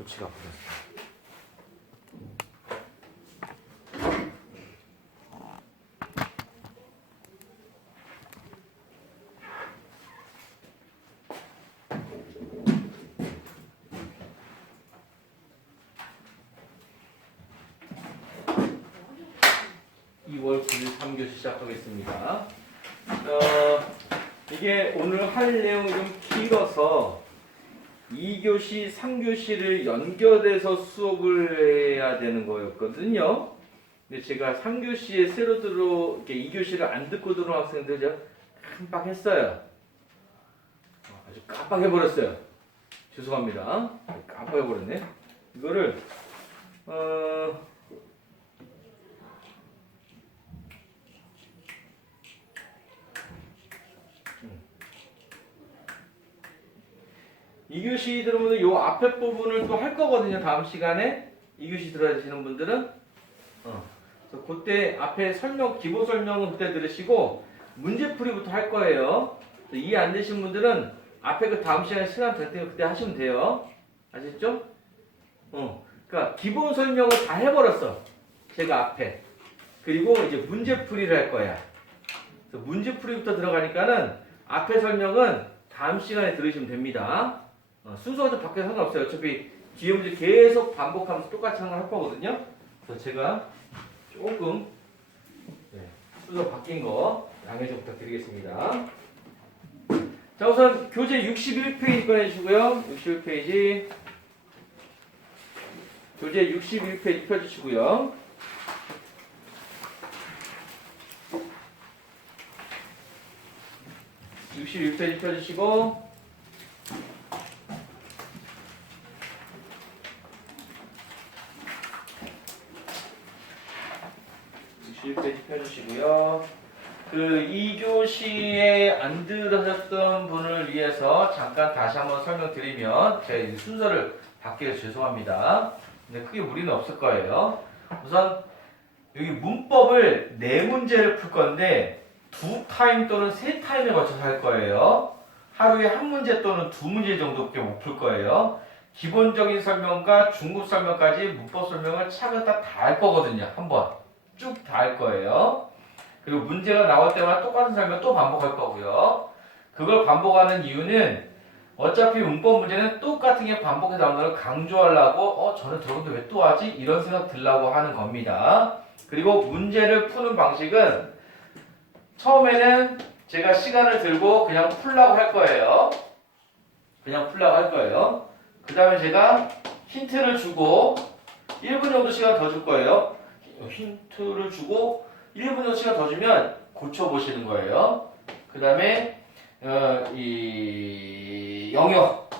고치가 부졌어. 2월 9일 3교시 시작하겠습니다. 이게 오늘 할 내용이 좀 길어서 2교시, 3교시를 연결해서 수업을 해야 되는 거였거든요. 근데 제가 3교시에 새로 이렇게 2교시를 안 듣고 들어온 학생들 제가 깜빡했어요. 아주 깜빡해버렸어요. 죄송합니다. 깜빡해버렸네. 이거를, 2교시 들으면 이 앞에 부분을 또 할 거거든요. 다음 시간에 2교시 들어야 되시는 분들은 그래서 그때 앞에 설명, 기본 설명은 그때 들으시고 문제풀이부터 할 거예요. 이해 안 되신 분들은 앞에 그 다음 시간에 시간 될 때 그때 하시면 돼요. 아셨죠? 그러니까 기본 설명을 다 해버렸어. 제가 앞에. 그리고 이제 문제풀이를 할 거야. 그래서 문제풀이부터 들어가니까는 앞에 설명은 다음 시간에 들으시면 됩니다. 순서가 좀 바뀌어서 상관없어요. 어차피 뒤에 문제 계속 반복하면서 똑같이 하는 걸 할 거거든요. 그래서 제가 조금 순서 바뀐 거 양해 좀 부탁드리겠습니다. 자, 우선 교재 61페이지 꺼내주시고요. 61페이지. 교재 61페이지 펴주시고요. 61페이지 펴주시고 61페이지 펴주시고요. 그 2교시에 안 들으셨던 분을 위해서 잠깐 다시 한번 설명드리면 제가 순서를 바뀌어서 죄송합니다. 근데 크게 무리는 없을 거예요. 우선 여기 문법을 4문제를 풀 건데 2타임 또는 3타임에 걸쳐서 할 거예요. 하루에 1문제 또는 2문제 정도밖에 못 풀 거예요. 기본적인 설명과 중급 설명까지 문법 설명을 차근차 다 할 거거든요. 한번 쭉 다 할 거예요. 그리고 문제가 나올 때마다 똑같은 설명 또 반복할 거고요. 그걸 반복하는 이유는 어차피 문법 문제는 똑같은 게 반복해서 나오는 걸 강조하려고 저는 저런데 왜 또 하지? 이런 생각 들라고 하는 겁니다. 그리고 문제를 푸는 방식은 처음에는 제가 시간을 들고 그냥 풀라고 할 거예요. 그냥 풀라고 할 거예요. 그 다음에 제가 힌트를 주고 1분 정도 시간 더 줄 거예요. 힌트를 주고 1분 정도 시간 더 주면 고쳐보시는 거예요. 그 다음에 이 영역,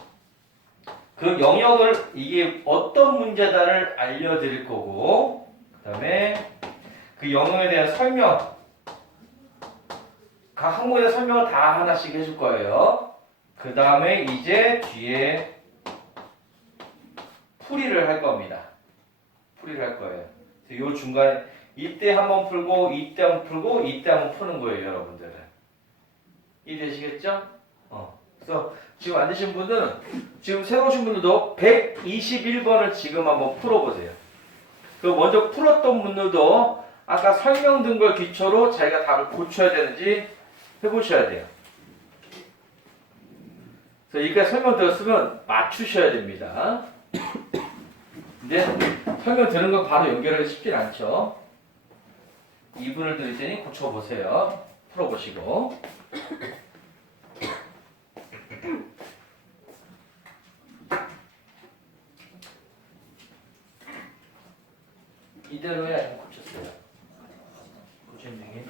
그 영역을 이게 어떤 문제다를 알려드릴 거고, 그 다음에 그 영역에 대한 설명, 각 항목에 대한 설명을 다 하나씩 해줄 거예요. 그 다음에 이제 뒤에 풀이를 할 겁니다. 풀이를 할 거예요. 요 중간에 이때 한번 풀고 이때 한번 풀고 이때 한번 푸는 거예요, 여러분들은. 이해되시겠죠? 그래서 지금 안 되신 분은 지금 새로 오신 분들도 121번을 지금 한번 풀어보세요. 그 먼저 풀었던 분들도 아까 설명 든 걸 기초로 자기가 답을 고쳐야 되는지 해보셔야 돼요. 그래서 여기까지 설명 들었으면 맞추셔야 됩니다. 근데 설명 들은 거 바로 연결하기 쉽진 않죠. 2분을 드릴 테니 고쳐보세요. 풀어보시고. 이대로 해야 고쳤어요. 고치는 중에.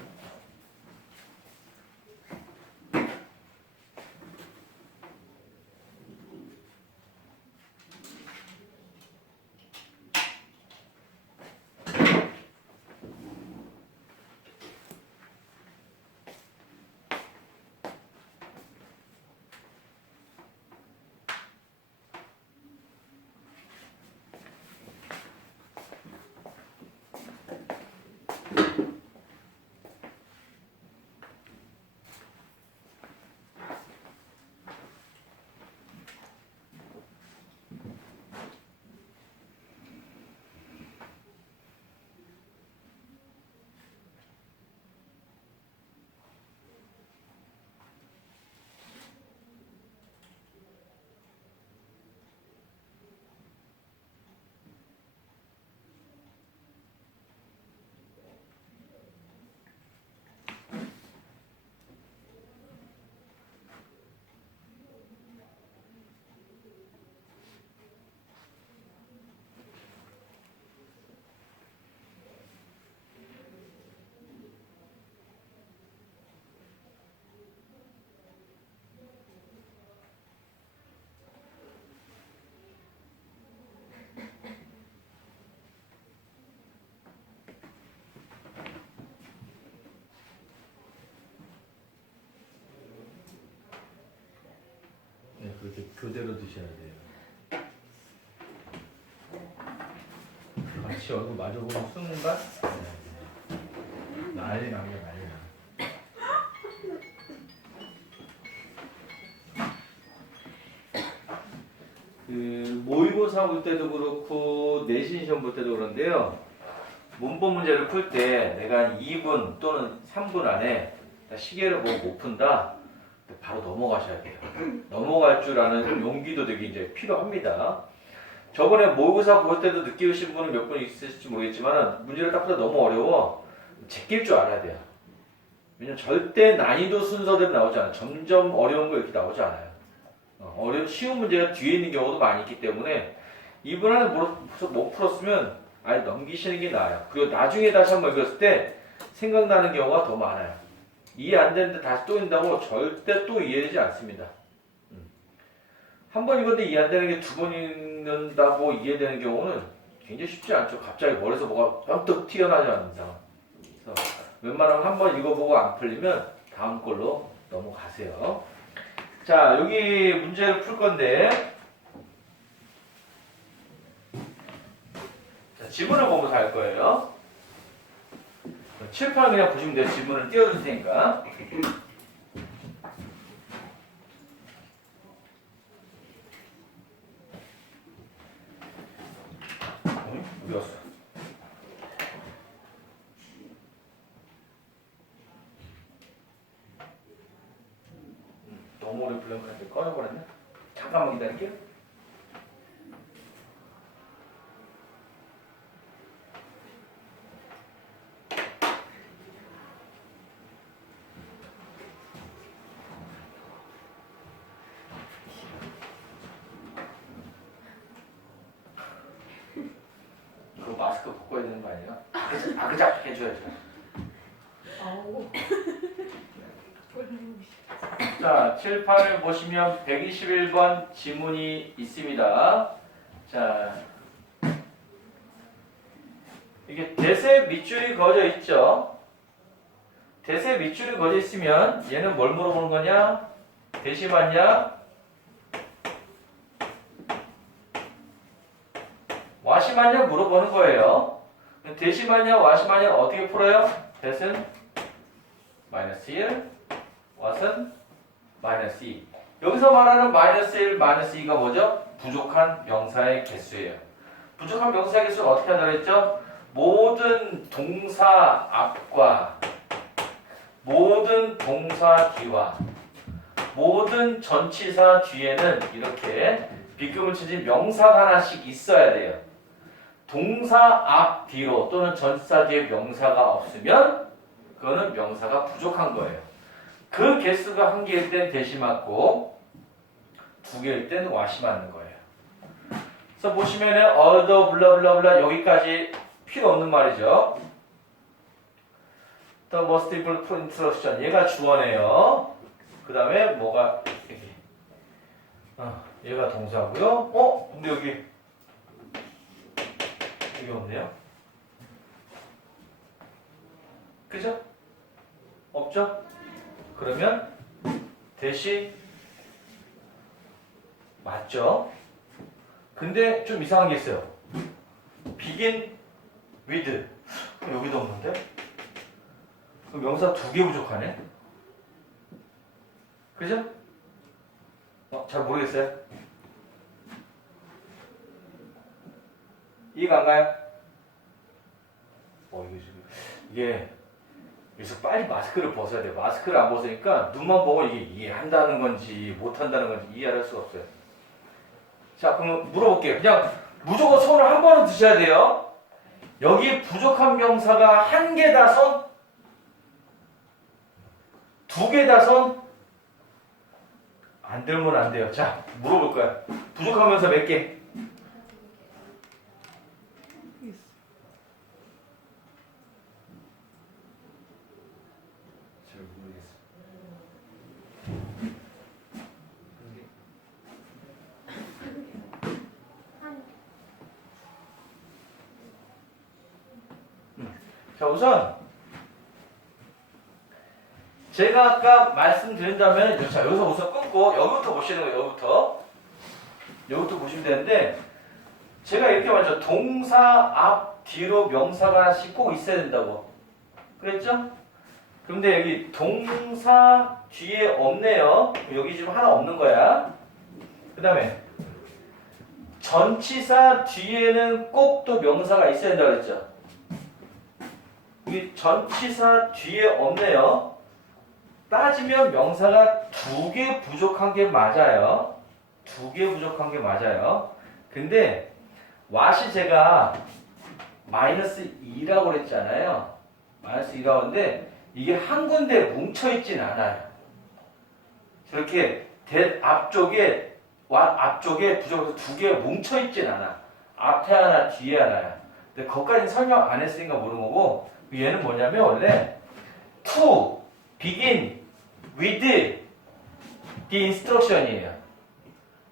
이렇게 교대로 드셔야 돼요. 같이 얼굴 마주보는 순간 난리 나게 난리 나. 그 모의고사 볼 때도 그렇고 내신 시험 볼 때도 그런데요. 문법 문제를 풀 때 내가 2분 또는 3분 안에 시계를 보고 못 푼다. 바로 넘어가셔야 돼요. 넘어갈 줄 아는 용기도 되게 이제 필요합니다. 저번에 모의고사 볼 때도 느끼신 분은 몇 분 있으실지 모르겠지만 문제를 딱 보다 너무 어려워. 제낄 줄 알아야 돼요. 왜냐면 절대 난이도 순서대로 나오지 않아요. 점점 어려운 거 이렇게 나오지 않아요. 쉬운 문제가 뒤에 있는 경우도 많이 있기 때문에 2분 안에 못 풀었으면 아예 넘기시는 게 나아요. 그리고 나중에 다시 한번 읽었을 때 생각나는 경우가 더 많아요. 이해 안 되는데 다시 또 읽는다고 절대 또 이해되지 않습니다. 한 번 읽었는데 이해 안 되는 게 두 번 읽는다고 이해되는 경우는 굉장히 쉽지 않죠. 갑자기 머리에서 뭐가 번뜩 튀어나오지 않는 상황. 그래서 웬만하면 한 번 읽어보고 안 풀리면 다음 걸로 넘어가세요. 자, 여기 문제를 풀 건데 자, 지문을 보면서 할 거예요. 칠판 그냥 보시면 돼요. 지문을 띄워줄 테니까. 어디 갔어? 너무 오래 블랙한테 꺼내버렸네. 잠깐만 기다릴게요. 그거 마스크 벗고 해야 되는 거 아니에요? 아그작 해줘야죠. 자, 칠판을 보시면 121번 지문이 있습니다. 자, 이게 대세 밑줄이 그어져 있죠. 대세 밑줄이 그어져 있으면 얘는 뭘 물어보는 거냐? 대시 맞냐? 와시 맞냐 물어보는 거예요. 대시 맞냐 와시 맞냐 어떻게 풀어요? 대는 마이너스 1, 왓은 마이너스 2. 여기서 말하는 마이너스 1, 마이너스 2가 뭐죠? 부족한 명사의 개수예요. 부족한 명사의 개수는 어떻게 한다고 했죠? 모든 동사 앞과 모든 동사 뒤와 모든 전치사 뒤에는 이렇게 비교문치지 명사가 하나씩 있어야 돼요. 동사 앞 뒤로 또는 전치사 뒤에 명사가 없으면 그거는 명사가 부족한 거예요. 그 개수가 한 개일 땐 대시 맞고 두 개일 땐 와시 맞는 거예요. 그래서 보시면은 although 블라블라블라 여기까지 필요 없는 말이죠. The most important instruction 얘가 주어네요. 그 다음에 뭐가 얘가 동사고요. 근데 여기 없네요. 그죠? 없죠? 그러면 대시 맞죠? 근데 좀 이상한 게 있어요. begin with 여기도 없는데? 그럼 명사 두 개 부족하네? 그죠? 잘 모르겠어요. 이해가 안 가요? 이게 여기서 빨리 마스크를 벗어야 돼요. 마스크를 안 벗으니까 눈만 보고 이게 이해한다는 건지 못한다는 건지 이해할 수가 없어요. 자, 그럼 물어볼게요. 그냥 무조건 손을 한 번은 드셔야 돼요. 여기 부족한 명사가 한 개다 손? 두 개다 손? 안 들면 안 돼요. 자, 물어볼 거야. 부족한 명사 몇 개? 잘 모르겠어. 자, 우선 제가 아까 말씀드린다면 자, 여기서 우선 끊고 여기부터 보시는 거예요. 여기부터. 이것도 보시면 되는데 제가 이렇게 말했죠. 동사 앞, 뒤로 명사가 하나씩 꼭 있어야 된다고. 그랬죠? 그런데 여기 동사 뒤에 없네요. 여기 지금 하나 없는 거야. 그 다음에 전치사 뒤에는 꼭 또 명사가 있어야 된다고 그랬죠. 여기 전치사 뒤에 없네요. 따지면 명사가 2개 부족한 게 맞아요. 2개 부족한 게 맞아요. 근데 what이 제가 -2라고 그랬잖아요. -2라고 했는데 이게 한 군데 뭉쳐있진 않아요. 저렇게 앞쪽에 부족해서 2개 뭉쳐있진 않아. 앞에 하나 뒤에 하나야. 근데 거기까지는 설명 안 했으니까 모르는 거고 얘는 뭐냐면 원래 to begin with the instruction이에요.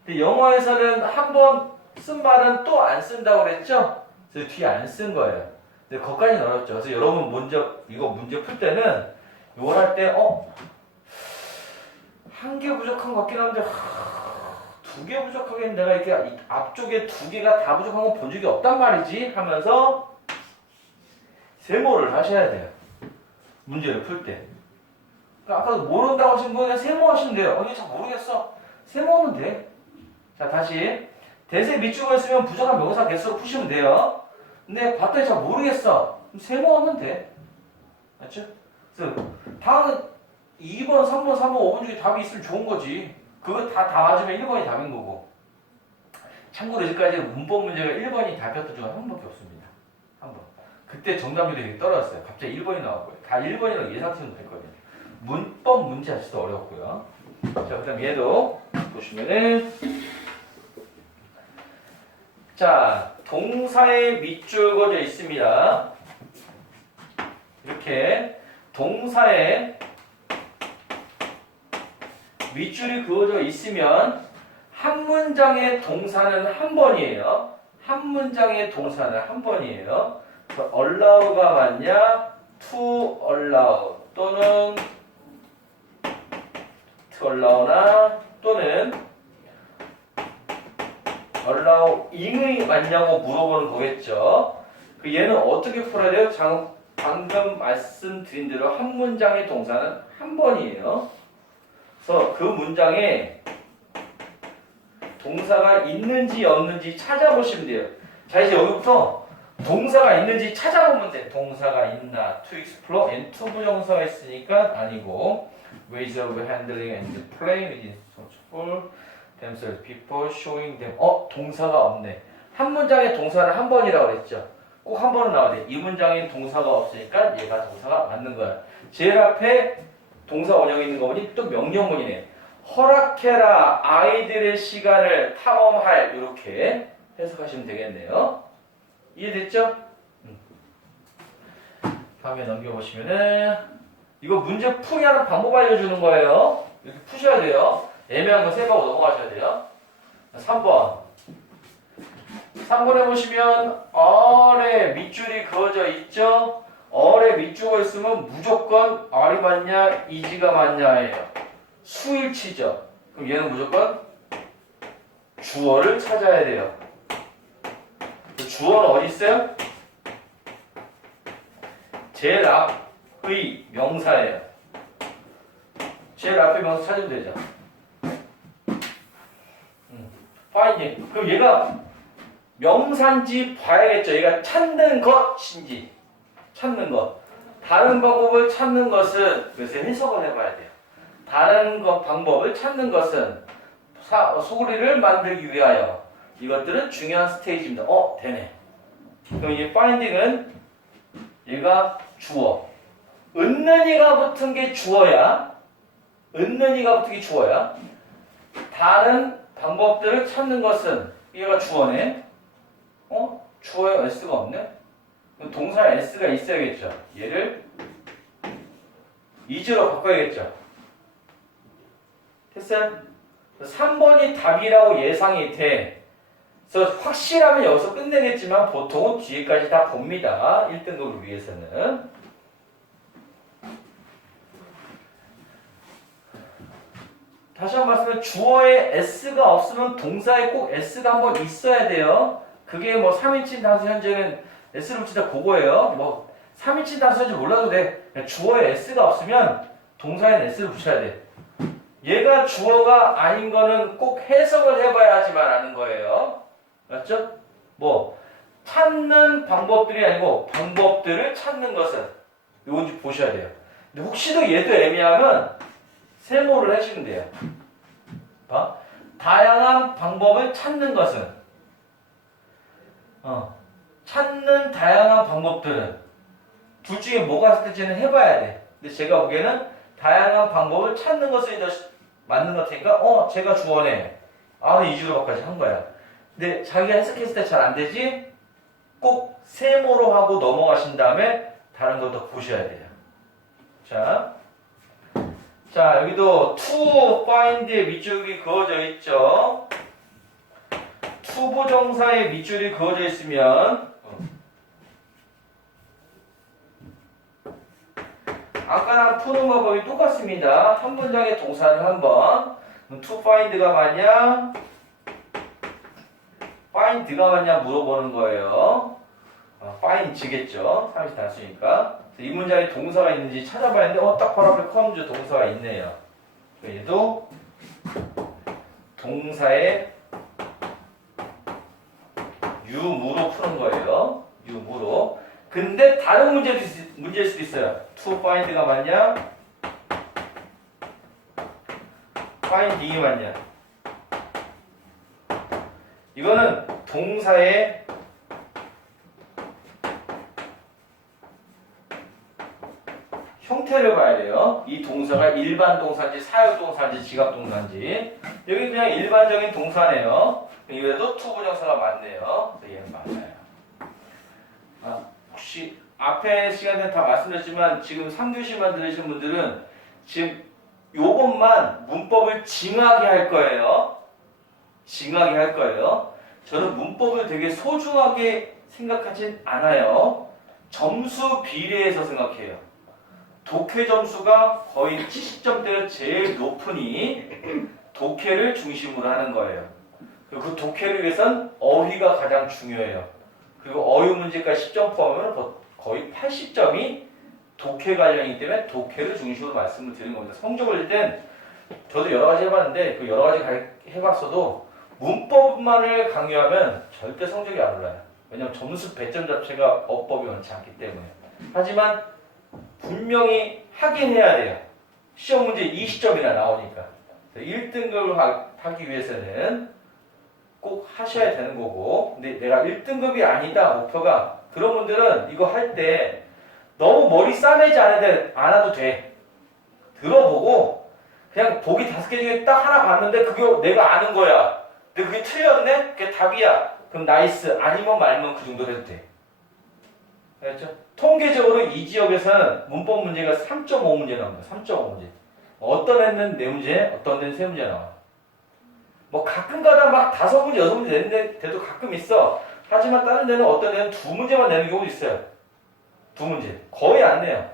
근데 영어에서는 한 번 쓴 말은 또 안 쓴다고 그랬죠? 그래서 뒤에 안 쓴 거예요. 근데 거기까지는 어렵죠. 그래서 여러분 이거 문제 풀 때는 이걸 할 때 한 개 부족한 것 같긴 한데 2개 부족하긴 내가 이렇게 앞쪽에 2개가 다 부족한 건 본 적이 없단 말이지 하면서 세모를 하셔야 돼요. 문제를 풀 때. 그러니까 아까 모른다고 하신 분은 세모 하시면 돼요. 이거 잘 모르겠어. 세모하면 돼. 자, 다시. 대세 밑줄가 있으면 부정한 명사 개수로 푸시면 돼요. 근데 봤더니 잘 모르겠어. 그럼 세모하면 돼. 맞죠? 그래서 다음은 2번, 3번, 4번, 5번 중에 답이 있으면 좋은 거지. 그거 다 맞으면 1번이 답인 거고. 참고로 여기까지 문법 문제가 1번이 답이었던 적은 한 번밖에 없습니다. 한 번. 그때 정답률이 되게 떨어졌어요. 갑자기 1번이 나왔고요. 다 1번이라고 예상치는 됐거든요. 문법 문제 자체도 어려웠고요. 자, 그 다음 얘도 보시면은 자, 동사의 밑줄 그어져 있습니다. 이렇게 동사에 밑줄이 그어져 있으면 한 문장의 동사는 한 번이에요. 한 문장의 동사는 한 번이에요. allow가 맞냐? to allow 또는 to allow나 또는 allowing이 맞냐고 물어보는 거겠죠. 얘는 어떻게 풀어야 돼요? 방금 말씀드린 대로 한 문장의 동사는 한 번이에요. 그래서 그 문장에 동사가 있는지 없는지 찾아보시면 돼요. 자, 이제 여기부터 동사가 있는지 찾아보면 돼. 동사가 있나? to explore and to 부정사가 있으니까 아니고 ways of handling and playing with instructions themselves before showing them. 동사가 없네. 한 문장에 동사는 한 번이라고 그랬죠. 꼭 한 번은 나와야 돼. 이 문장에 동사가 없으니까 얘가 동사가 맞는 거야. 제일 앞에 동사 원형이 있는 거 보니 또 명령문이네. 허락해라 아이들의 시간을 탐험할 이렇게 해석하시면 되겠네요. 이해됐죠? 다음에 넘겨보시면은 이거 문제 풀이 하는 방법 알려주는 거예요. 이렇게 푸셔야 돼요. 애매한 거 세고 넘어가셔야 돼요. 3번 3번에 보시면 어뢰 밑줄이 그어져 있죠. 어뢰 밑줄이 있으면 무조건 R이 맞냐 is가 맞냐예요. 수일치죠. 그럼 얘는 무조건 주어를 찾아야 돼요. 주어는 어디 있어요? 제일 앞의 명사예요. 제일 앞의 명사 찾으면 되죠. finding. 그럼 얘가 명사인지 봐야겠죠. 얘가 찾는 것인지. 찾는 것. 다른 방법을 찾는 것은 그래서 해석을 해봐야 돼요. 다른 방법을 찾는 것은 소리를 만들기 위하여 이것들은 중요한 스테이지입니다. 되네. 그럼 이 finding은 얘가 주어. 은는이가 붙은 게 주어야. 은는이가 붙은 게 주어야. 다른 방법들을 찾는 것은 얘가 주어네. 주어에 s가 없네. 동사에 s가 있어야겠죠. 얘를 is로 바꿔야겠죠. 됐어요? 3번이 답이라고 예상이 돼. 그래서 확실하면 여기서 끝내겠지만 보통은 뒤에까지 다 봅니다. 1등급을 위해서는. 다시 한번 말씀드리면 주어에 s가 없으면 동사에 꼭 s가 한번 있어야 돼요. 그게 뭐 3인칭 단수 현재는 s를 붙이다 그거예요. 뭐 3인칭 단수 현재 몰라도 돼. 그냥 주어에 s가 없으면 동사에는 s를 붙여야 돼. 얘가 주어가 아닌 거는 꼭 해석을 해봐야 하지만 아는 거예요. 맞죠? 뭐 찾는 방법들이 아니고 방법들을 찾는 것은 이건지 보셔야 돼요. 근데 혹시도 얘도 애매하면 세모를 해주면 돼요. 다양한 방법을 찾는 것은 찾는 다양한 방법들은 둘 중에 뭐가 있을지는 해봐야 돼. 근데 제가 보기에는 다양한 방법을 찾는 것이 더 맞는 것 같으니까 제가 주어네. 이 주어까지 한 거야. 근데 자기가 해석했을 때 잘 안 되지? 꼭 세모로 하고 넘어가신 다음에 다른 것도 보셔야 돼요. 자, 여기도 to find의 밑줄이 그어져 있죠. to 부정사의 밑줄이 그어져 있으면 아까랑 푸는 방법이 똑같습니다. 한 문장의 동사를 한 번. to find가 맞냐? find가 맞냐 물어보는 거예요. find겠죠. 30 단수니까. 이 문장에 동사가 있는지 찾아봐야 하는데 딱 바로 앞에 comes 동사가 있네요. 얘도 동사의 유무로 푸는 거예요. 유무로. 근데 다른 문제일 수도 있어요. to find가 맞냐? finding이 맞냐? 이거는 동사의 형태를 봐야 돼요. 이 동사가 일반 동사인지 사역 동사인지 지각 동사인지. 여기 그냥 일반적인 동사네요. 이래도 to 부정사가 맞네요. 얘는 맞아요. 혹시 앞에 시간에 다 말씀드렸지만 지금 3교시만 들으신 분들은 지금 요것만 문법을 징하게 할 거예요. 징하게 할 거예요. 저는 문법을 되게 소중하게 생각하진 않아요. 점수 비례해서 생각해요. 독해 점수가 거의 70점대로 제일 높으니 독해를 중심으로 하는 거예요. 그리고 그 독해를 위해선 어휘가 가장 중요해요. 그리고 어휘 문제까지 10점 포함하면 거의 80점이 독해 관련이기 때문에 독해를 중심으로 말씀을 드리는 겁니다. 성적 올릴 땐 저도 여러 가지 해봤는데 그 여러 가지 해봤어도 문법만을 강요하면 절대 성적이 안 올라요. 왜냐하면 점수 배점 자체가 어법이 원치 않기 때문에. 하지만 분명히 하긴 해야 돼요. 시험 문제 20점이나 나오니까. 1등급을 하기 위해서는 꼭 하셔야 되는 거고. 근데 내가 1등급이 아니다 목표가, 그런 분들은 이거 할 때 너무 머리 싸매지 않아도 돼. 들어보고 그냥 보기 5개 중에 딱 하나 봤는데 그게 내가 아는 거야. 근데 그게 틀렸네? 그게 답이야. 그럼 나이스. 아니면 말면 그 정도 해도 돼. 알겠죠? 통계적으로 이 지역에서는 문법 문제가 3.5문제 나옵니다. 3.5문제. 어떤 애는 4문제, 어떤 애는 3문제 나와. 뭐 가끔 가다 막 5문제, 6문제 내는 데도 가끔 있어. 하지만 다른 데는 어떤 애는 2문제만 내는 경우도 있어요. 2문제. 거의 안 내요.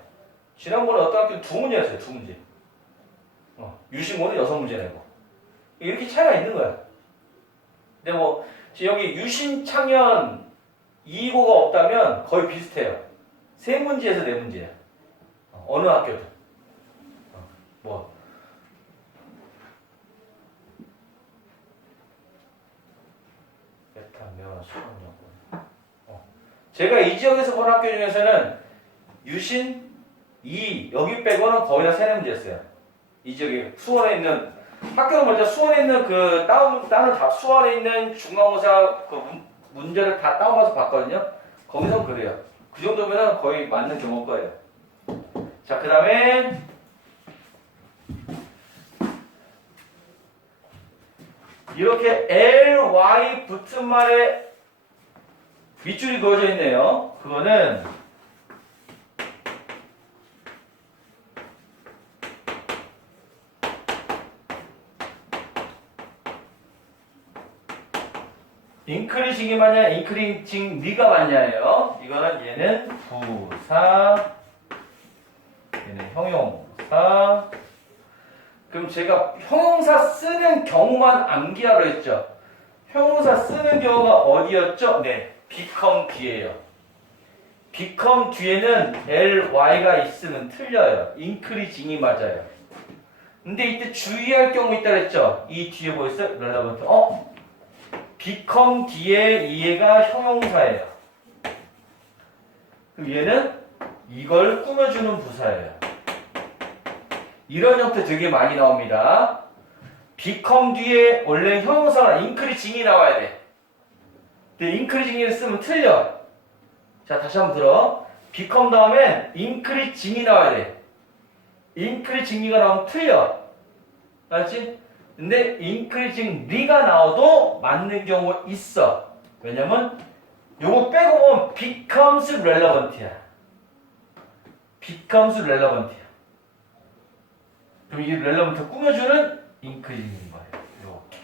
지난번에 어떤 학교는 2문제였어요. 2문제. 유신고는 6문제 내고. 이렇게 차이가 있는 거야. 근데 뭐 지금 여기 유신, 창현, 이고가 없다면 거의 비슷해요. 3문제에서 4문제야. 어느 학교도. 뭐. 베타, 면허, 수학여권. 제가 이 지역에서 본 학교 중에서는 유신, 여기 빼고는 거의 다 3문제였어요. 이 지역에 수원에 있는 학교는 먼저 수원에 있는 그 수원에 있는 중간고사 그 문제를 다 다운받아서 봤거든요. 거기서 그래요. 그 정도면 거의 맞는 경우일 거예요. 자, 그 다음에 이렇게 ly 붙은 말에 밑줄이 그어져 있네요. 그거는 인크리징이 맞냐, 인크리징 니가 맞냐예요. 이거는 얘는 부사, 얘는 형용사. 그럼 제가 형용사 쓰는 경우만 암기하려 했죠. 형용사 쓰는 경우가 어디였죠? 네, become 뒤에요. become 뒤에는 ly가 있으면 틀려요. increasing이 맞아요. 근데 이때 주의할 경우 있다 그랬죠? 이 뒤에 뭐 있어요? relevant. become 뒤에 얘가 형용사예요. 그럼 얘는 이걸 꾸며주는 부사예요. 이런 형태 되게 많이 나옵니다. become 뒤에 원래 형용사가 increasing이 나와야 돼. 근데 increasing을 쓰면 틀려. 자, 다시 한번 들어. become 다음엔 increasing이 나와야 돼. increasing이가 나오면 틀려. 알았지? 근데 increasingly가 나와도 맞는 경우가 있어. 왜냐면 요거 빼고 보면 becomes relevant이야. becomes relevant이야. 그럼 이 relevant 꾸며주는 increasing인 거예요. 이렇게.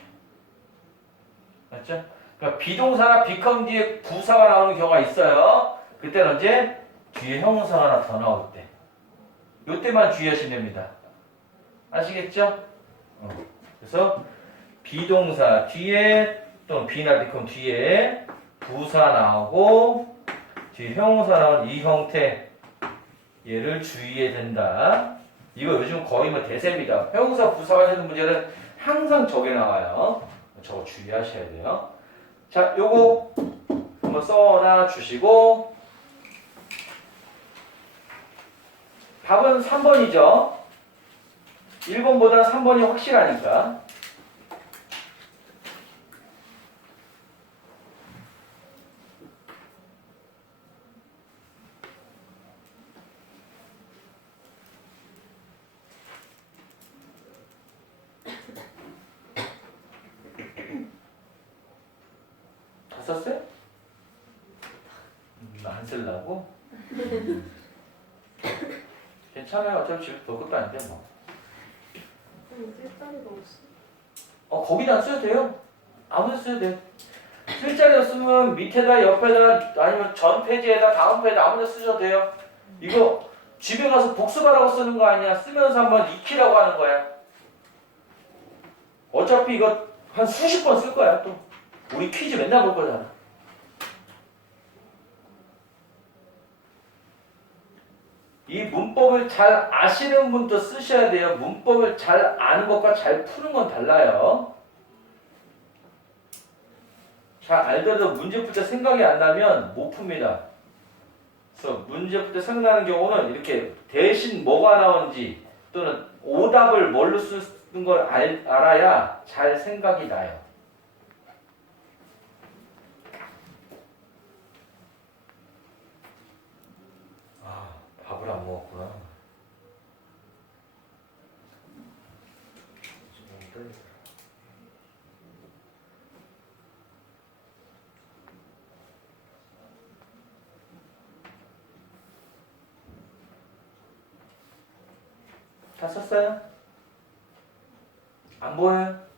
맞죠? 그러니까 비동사나 become 뒤에 부사가 나오는 경우가 있어요. 그때는 언제? 뒤에 형용사가 하나 더 나올 때. 요때만 주의하시면 됩니다. 아시겠죠? 그래서 비동사 뒤에 또는 be나 become 뒤에 부사 나오고 뒤에 형용사 나오는 이 형태 얘를 주의해야 된다. 이거 요즘 거의 뭐 대세입니다. 형용사 부사 관련 문제는 항상 저게 나와요. 저거 주의하셔야 돼요. 자, 요거 한번 써놔 주시고 답은 3번이죠. 1번보다 3번이 확실하니까. 다 썼어요? 안 쓰려고? 괜찮아요. 어차피 지금 볼 것도 아닌데 뭐. 쓸자리가 없어. 거기다 안 써도 돼요. 아무데나 써도 돼. 쓸 자리 없으면 밑에다 옆에다 아니면 전 페이지에다 다음 페이지에다 아무데나 쓰셔도 돼요. 이거 집에 가서 복습하라고 쓰는 거 아니야. 쓰면서 한번 익히라고 하는 거야. 어차피 이거 한 수십 번 쓸 거야 또. 우리 퀴즈 맨날 볼 거잖아. 이 문법을 잘 아시는 분도 쓰셔야 돼요. 문법을 잘 아는 것과 잘 푸는 건 달라요. 잘 알더라도 문제 풀 때 생각이 안 나면 못 풉니다. 그래서 문제 풀 때 생각나는 경우는 이렇게 대신 뭐가 나오는지 또는 오답을 뭘로 쓰는 걸 알아야 잘 생각이 나요. 밥을 안 먹었구나. 다 썼어요? 안 보여요?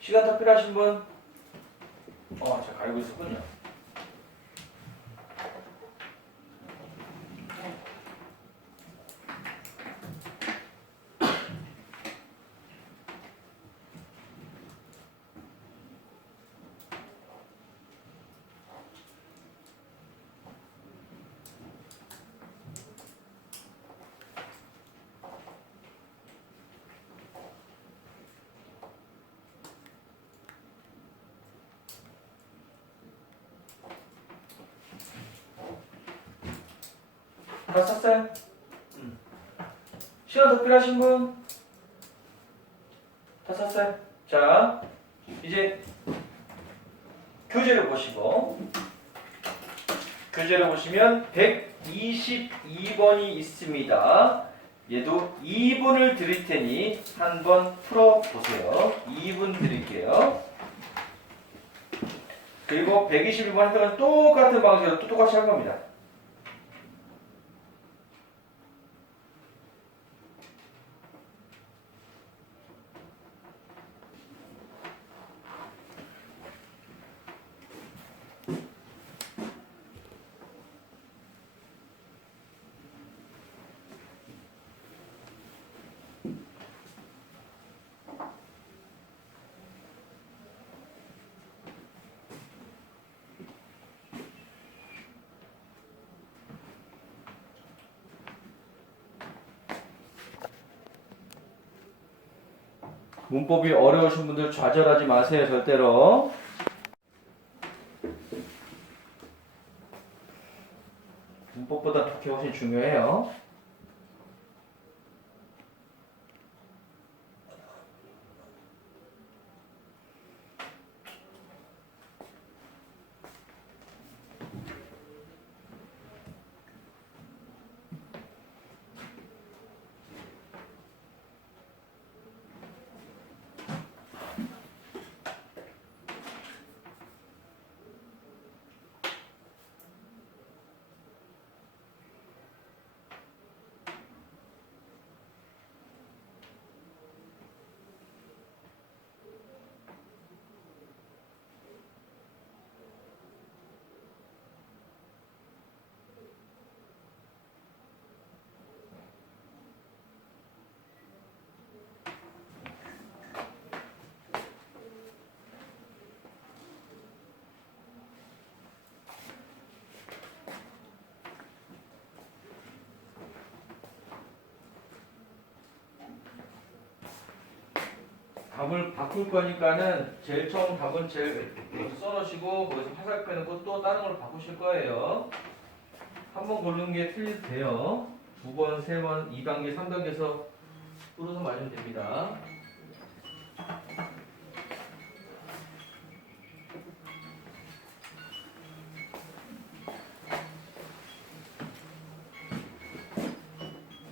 시간 더 필요하신 분? 제가 알고 있었군요. 다 썼어요? 시간 더 필요하신 분? 다 썼어요? 자, 이제 교재를 보시고 교재를 보시면 122번이 있습니다. 얘도 2분을 드릴 테니 한번 풀어보세요. 2분 드릴게요. 그리고 122번 해석은 똑같은 방식으로 또 똑같이 할 겁니다. 문법이 어려우신 분들 좌절하지 마세요. 절대로. 문법보다 독해 훨씬 중요해요. 답을 바꿀 거니까는 제일 처음 답은 제일 써놓으시고 거기서 화살표 놓고 또 다른 걸로 바꾸실 거예요. 한 번 고르는 게 틀려도 돼요. 두 번, 세 번, 2단계, 3단계에서 풀어서 맞으면 됩니다.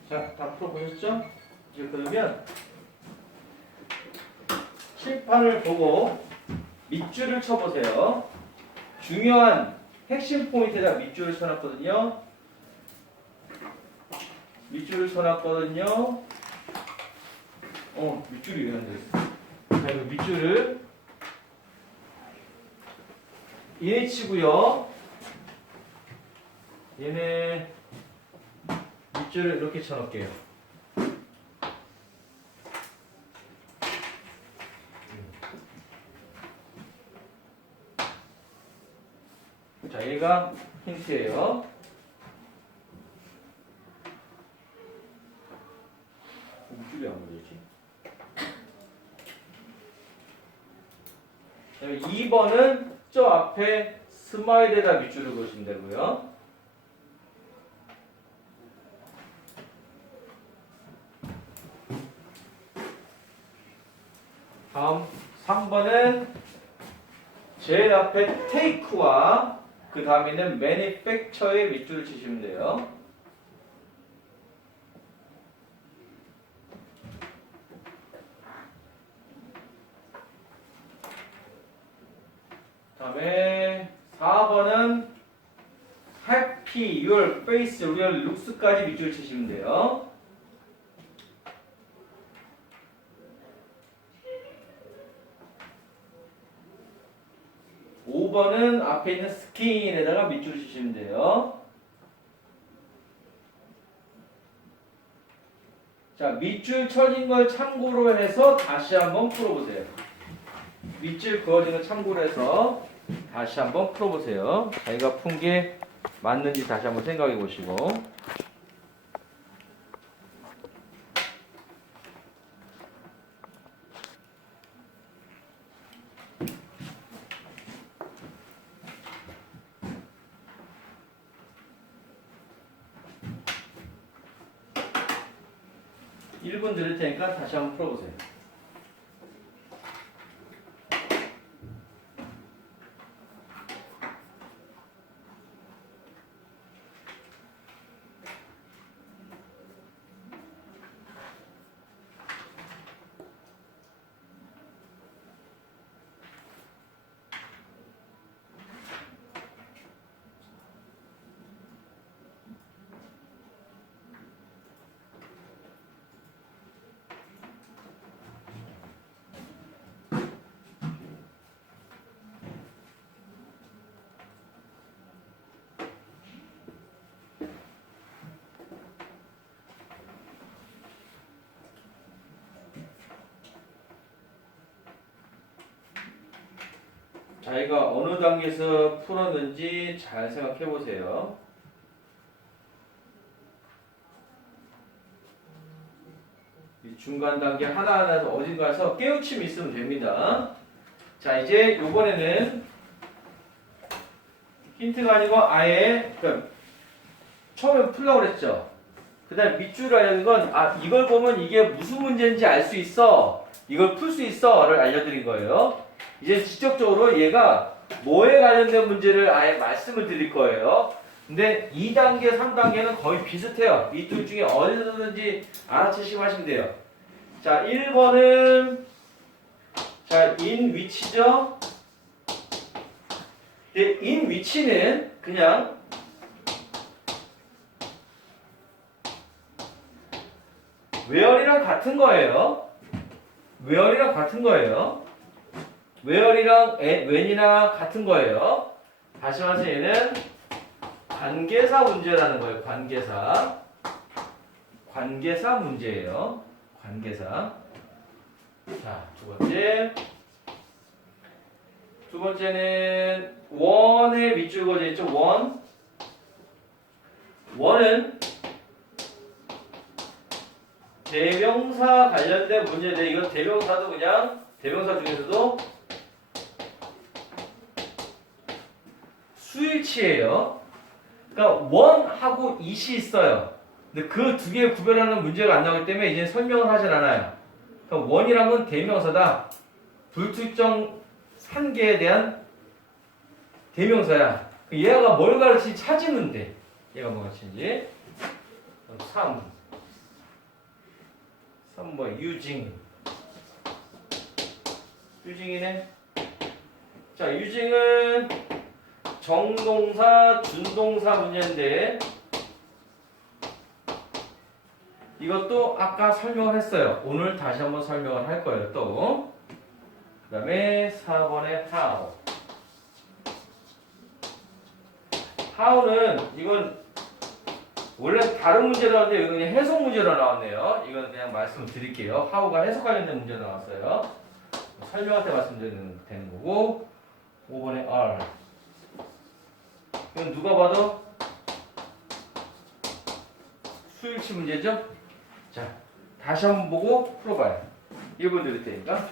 자, 다 풀어보셨죠? 이제 그러면 칠판을 보고 밑줄을 쳐보세요. 중요한 핵심 포인트에다 밑줄을 쳐놨거든요. 밑줄이 왜 안 되겠어? 자, 이거 밑줄을 얘네 치고요. 얘네 밑줄을 이렇게 쳐놓을게요. 자, 얘가 힌트예요. 밑줄이 안 보이지? 2번은 저 앞에 스마일에다 밑줄을 그으시면 되고요. 다음 3번은 제일 앞에 take와 그 다음에는 manufacture에 밑줄을 치시면 돼요. 다음에 4번은 happy, your face, your looks까지 밑줄 치시면 돼요. (5번은) 앞에 있는 skin에다가 밑줄을 치시면 돼요. 자, 밑줄 쳐진 걸 참고로 해서 다시 한번 풀어보세요. 밑줄 그어진 걸 참고로 해서 다시 한번 풀어보세요. 자기가 푼 게 맞는지 다시 한번 생각해 보시고. 1분 드릴 테니까 다시 한번 풀어보세요. 자기가 어느 단계에서 풀었는지 잘 생각해 보세요. 이 중간 단계 하나하나에서 어딘가에서 깨우침이 있으면 됩니다. 자, 이제 요번에는 힌트가 아니고 아예 그러니까 처음에 풀라고 그랬죠. 그 다음에 밑줄을 알려는 건 이걸 보면 이게 무슨 문제인지 알 수 있어. 이걸 풀 수 있어를 알려드린 거예요. 이제 직접적으로 얘가 뭐에 관련된 문제를 아예 말씀을 드릴 거예요. 근데 2단계, 3단계는 거의 비슷해요. 이 둘 중에 어디서든지 알아채시고 하시면 돼요. 자, 1번은 자, in 위치죠. in 위치는 그냥 where이랑 같은 거예요. where이랑 같은 거예요. where이랑 when이랑 같은 거예요. 다시 말해서 얘는 관계사 문제라는 거예요. 관계사 문제예요. 관계사. 자, 두 번째는 원에 밑줄 그어져 있죠. 원은 대명사 관련된 문제인데 이건 대명사도 그냥 대명사 중에서도 수일치예요. 그러니까 원하고 it이 있어요. 근데 그 두 개 구별하는 문제가 안 나오기 때문에 이제 설명을 하진 않아요. 그러니까 원이란 건 대명사다. 불특정 산계에 대한 대명사야. 얘가 뭘 가르치는지 찾으면 돼. 얘가 뭐 가르치는지. 3 뭐야? 유징이네. 자, 유징은 정동사, 준동사 문제인데 이것도 아까 설명을 했어요. 오늘 다시 한번 설명을 할 거예요. 또 그 다음에 4번에 how는 이건 원래 다른 문제 나왔는데 이건 그냥 해석 문제로 나왔네요. 이건 그냥 말씀을 드릴게요. how가 해석 관련된 문제 나왔어요. 설명할 때 말씀드리는 되는 거고 5번에 are 이건 누가 봐도 수일치 문제죠? 자, 다시 한번 보고 풀어봐요. 1번 드릴 테니까.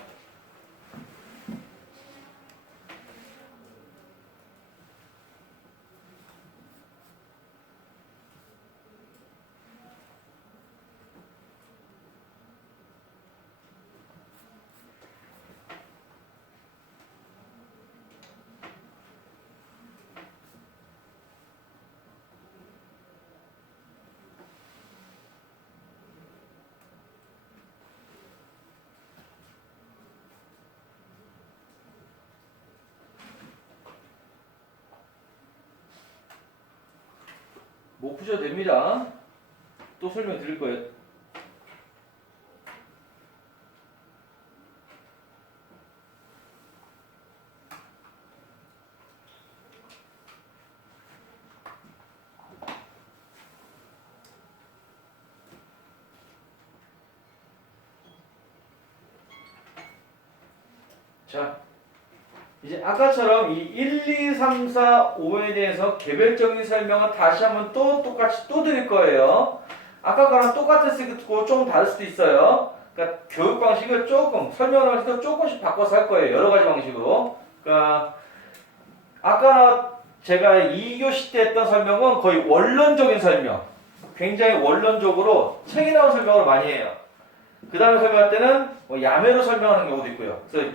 못 푸셔도 됩니다. 또 설명 드릴 거예요. 자, 이제 아까처럼 이 1, 2, 3, 4, 5에 대해서 개별적인 설명은 다시 한번 똑같이 드릴 거예요. 아까 거랑 똑같았고 조금 다를 수도 있어요. 그러니까 교육 방식을 조금 설명을 할 때도 조금씩 바꿔서 할 거예요. 여러 가지 방식으로. 그러니까 아까 제가 2교시 때 했던 설명은 거의 원론적인 설명. 굉장히 원론적으로 책에 나온 설명을 많이 해요. 그 다음에 설명할 때는 뭐 야매로 설명하는 경우도 있고요. 그래서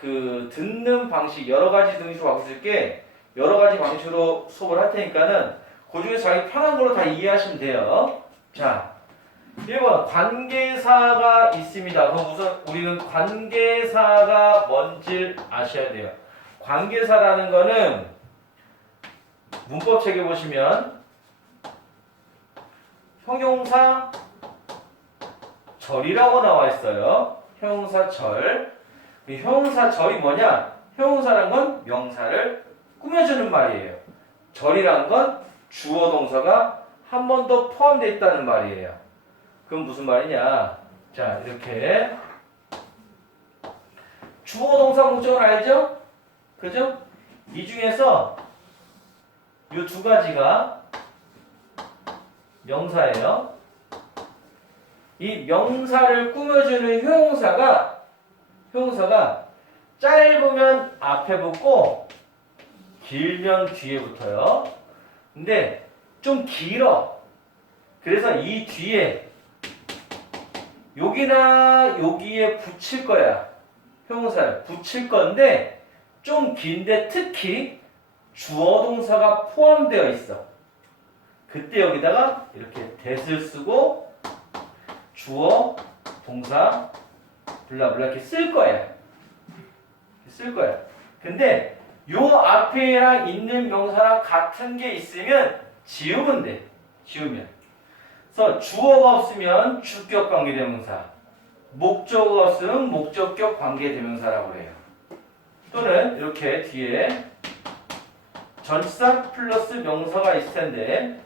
그 듣는 방식 여러 가지 등식으로 바꿀 게 여러 가지 방식으로 수업을 할 테니까는 그 중에 자기 편한 걸로 다 이해하시면 돼요. 자, 1번 관계사가 있습니다. 그럼 우선 우리는 관계사가 뭔지 아셔야 돼요. 관계사라는 거는 문법 책에 보시면 형용사 절이라고 나와 있어요. 형용사 절. 형용사 절이 뭐냐? 형용사란 건 명사를 꾸며주는 말이에요. 절이란 건 주어 동사가 한 번 더 포함되어 있다는 말이에요. 그럼 무슨 말이냐? 자, 이렇게 주어 동사 목적을 알죠? 그죠? 이 중에서 이 두 가지가 명사예요. 이 명사를 꾸며주는 형용사가 짧으면 앞에 붙고 길면 뒤에 붙어요. 근데 좀 길어. 그래서 이 뒤에 여기나 여기에 붙일 거야. 형용사를 붙일 건데 좀 긴데 특히 주어 동사가 포함되어 있어. 그때 여기다가 이렇게 that을 쓰고 주어 동사 블라블라 이렇게 쓸 거야. 근데 요 앞에랑 있는 명사랑 같은 게 있으면 지우면 돼. 그래서 주어가 없으면 주격 관계대명사, 목적어가 없으면 목적격 관계대명사라고 그래요. 또는 이렇게 뒤에 전치사 플러스 명사가 있을 텐데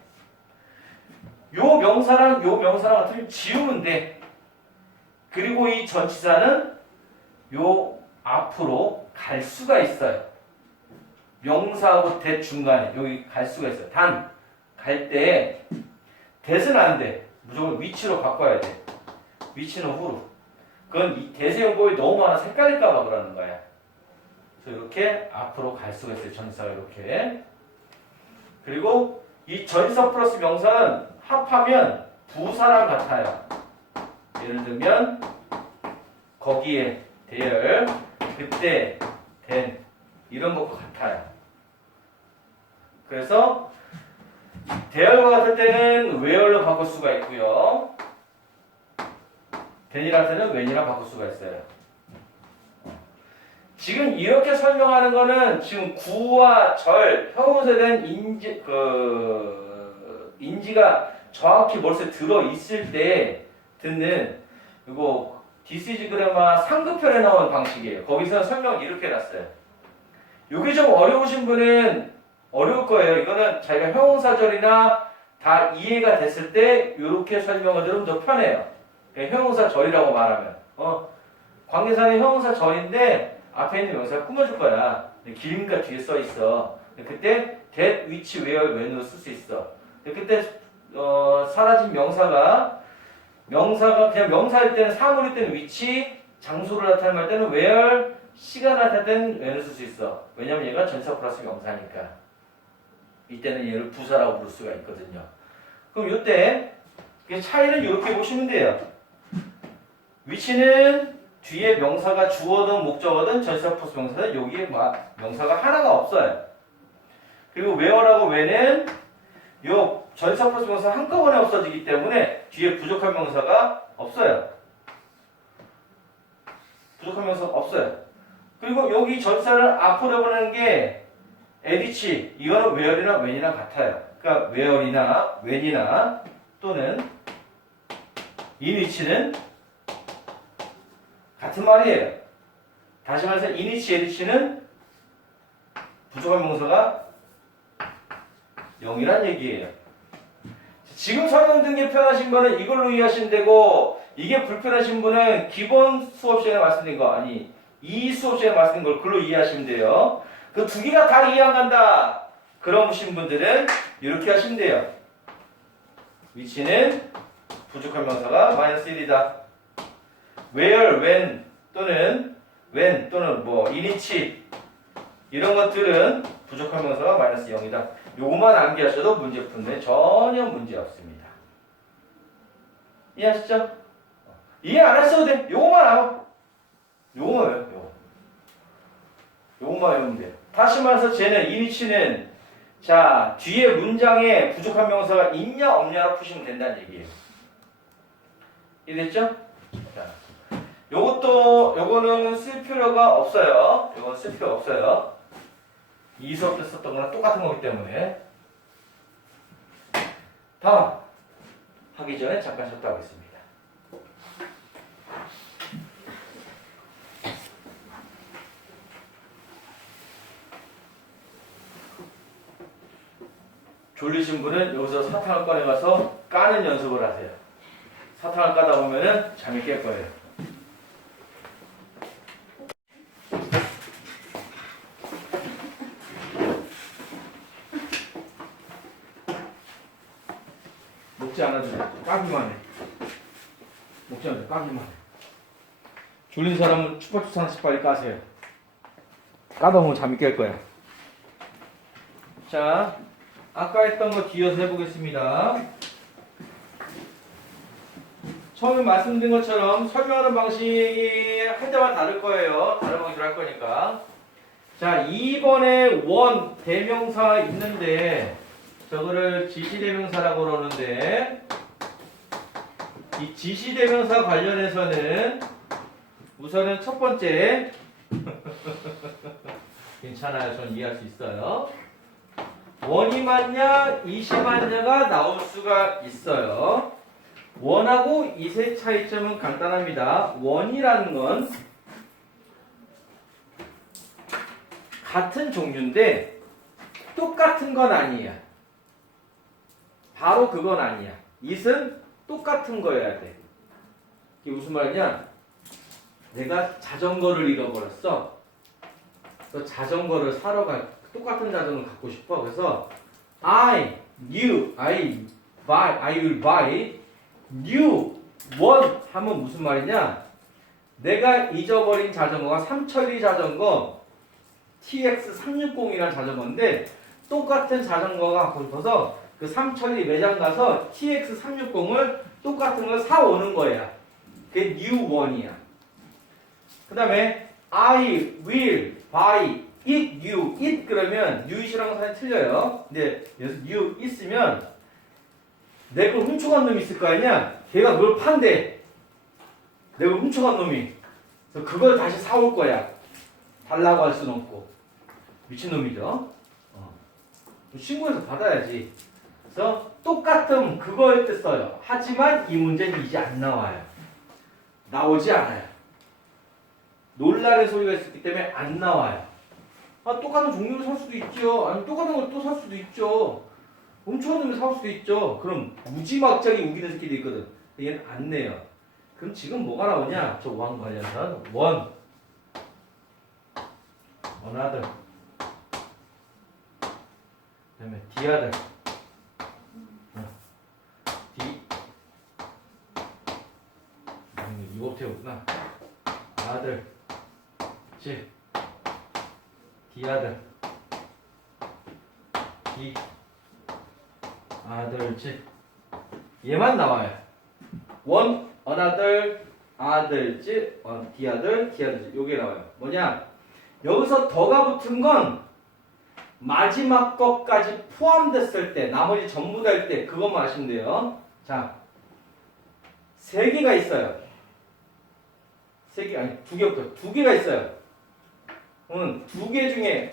요 명사랑 같으면 지우면 돼. 그리고 이 전치사는 요 앞으로 갈 수가 있어요. 명사하고 that 중간에 여기 갈 수가 있어요. 단 갈 때 that은 안 돼. 무조건 위치로 바꿔야 돼. 위치는 후로. 그건 이 that의 용법이 너무 많아서 헷갈릴까 봐 그러는 거야. 그래서 이렇게 앞으로 갈 수가 있어요. 전치사가 이렇게. 그리고 이 전치사 플러스 명사는 합하면 부사랑 같아요. 예를 들면 거기에 대열, 그때, 된 이런 것과 같아요. 그래서 대열과 같을 때는 where로 바꿀 수가 있고요. then이라 때는 when이라 바꿀 수가 있어요. 지금 이렇게 설명하는 거는 지금 구와 절, 형용사에 대한 인지가 정확히 머릿속에 들어 있을 때 듣는 이거 This is grammar 상급편에 나온 방식이에요. 거기서 설명을 이렇게 해놨어요. 이게 좀 어려우신 분은 어려울 거예요. 이거는 자기가 형용사절이나 다 이해가 됐을 때 이렇게 설명을 들으면 더 편해요. 형용사절이라고 말하면 관계사는 형용사절인데 앞에 있는 명사가 꾸며줄 거야. 길니까 뒤에 써 있어. 그때 that, which, where, when으로 쓸 수 있어. 그때 사라진 명사가 그냥 명사일 때는 사물일 때는 which, 장소를 나타낼 때는 where, 시간 나타낼 때는 when을 쓸 수 있어. 왜냐면 얘가 전치사 플러스 명사니까. 이때는 얘를 부사라고 부를 수가 있거든요. 그럼 이때 차이는 이렇게 보시면 돼요. which는 뒤에 명사가 주어든 목적어든 전치사 플러스 명사든 여기에 명사가 하나가 없어요. 그리고 where라고 when은 요 전치사 플러스 명사 한꺼번에 없어지기 때문에 뒤에 부족한 명사가 없어요. 그리고 여기 전치사를 앞으로 보내는 게 에디치, 이거는 where이나 when이랑 같아요. 그러니까 where이나 when이나 또는 in which는 같은 말이에요. 다시 말해서 in which, 에디치는 부족한 명사가 0이란 얘기예요. 지금 설명드린 게 편하신 분은 이걸로 이해하시면 되고 이게 불편하신 분은 기본 수업 시간에 말씀드린 거 이 수업 시간에 말씀드린 걸 글로 이해하시면 돼요. 그 두 개가 다 이해 안 간다. 그러신 분들은 이렇게 하시면 돼요. which는 부족한 명사가 마이너스 1이다. where, when 또는 in which 이런 것들은 부족한 명사가 마이너스 0이다. 요것만 암기하셔도 문제 푸는데 전혀 문제 없습니다. 이해하시죠? 이해 안 했어도 돼. 요거만 알아. 요거만 외워. 요거만 외우면 돼요. 다시 말해서 쟤는 이니치는 자 뒤에 문장에 부족한 명사가 있냐 없냐로 푸시면 된다는 얘기예요. 이해됐죠? 자, 요거는 쓸 필요가 없어요. 요건 쓸 필요 없어요. 이 수업 때 썼던 거랑 똑같은 거기 때문에. 다음 하기 전에 잠깐 쉬었다 하겠습니다. 졸리신 분은 여기서 사탕을 꺼내가서 까는 연습을 하세요. 사탕을 까다 보면은 잠이 깰 거예요. 먹지 않아도 돼. 까기만 해. 먹지 않아도 까기만 해. 졸린 사람은 추파추스 하나씩 빨리 까세요. 까다 보면 잠이 깰 거야. 자, 아까 했던 거 뒤어서 해보겠습니다. 처음에 말씀드린 것처럼 설명하는 방식이 할 때마다 다를 거예요. 다른 방식으로 할 거니까. 자, 2번에 원 대명사 있는데 저거를 지시대명사라고 그러는데 이 지시대명사 관련해서는 우선은 첫 번째 괜찮아요. 전 이해할 수 있어요. 원이 맞냐, 이시 맞냐가 나올 수가 있어요. 원하고 이의 차이점은 간단합니다. 원이라는 건 같은 종류인데 똑같은 건 아니야. 바로 그건 아니야. it은 똑같은 거여야 돼. 이게 무슨 말이냐? 내가 자전거를 잃어버렸어. 그래서 자전거를 사러 똑같은 자전거를 갖고 싶어. 그래서 I will buy new one 하면 무슨 말이냐? 내가 잊어버린 자전거가 삼천리 자전거 TX360이라는 자전거인데 똑같은 자전거가 갖고 싶어서 그 삼천리 매장 가서 TX360을 똑같은 걸 사오는 거야. 그게 new one이야. 그 다음에 I will buy it new. it 그러면 new이랑 사이 틀려요. 근데 여기서 new 있으면 내 걸 훔쳐간 놈이 있을 거 아니야? 걔가 그걸 판대. 내 걸 훔쳐간 놈이. 그래서 그걸 다시 사올 거야. 달라고 할 수는 없고. 미친놈이죠. 신고해서 받아야지. 그래서 똑같은 그거일 때 써요. 하지만 이 문제는 이제 안 나와요. 나오지 않아요. 놀라는 소리가 있었기 때문에 안 나와요. 아, 똑같은 종류를 살 수도 있죠. 아니, 똑같은 걸 또 살 수도 있죠. 훔쳐간 놈이 살 수도 있죠. 그럼 무지막지하게 우기는 새끼도 있거든. 얘는 안 내요. 그럼 지금 뭐가 나오냐? 저 원 관련해서 원, another, 그다음에 the other, 이거부터 해보구나. other, the other, the other, 얘만 나와요. one, another, others, the other, the others. 요게 나와요. 뭐냐? 여기서 더가 붙은 건 마지막 것까지 포함됐을 때, 나머지 전부 다일 때 그것만 아시면 돼요. 자, 세 개가 있어요. 세 개, 아니 두 개부터 두 개가 있어요. 두 개 중에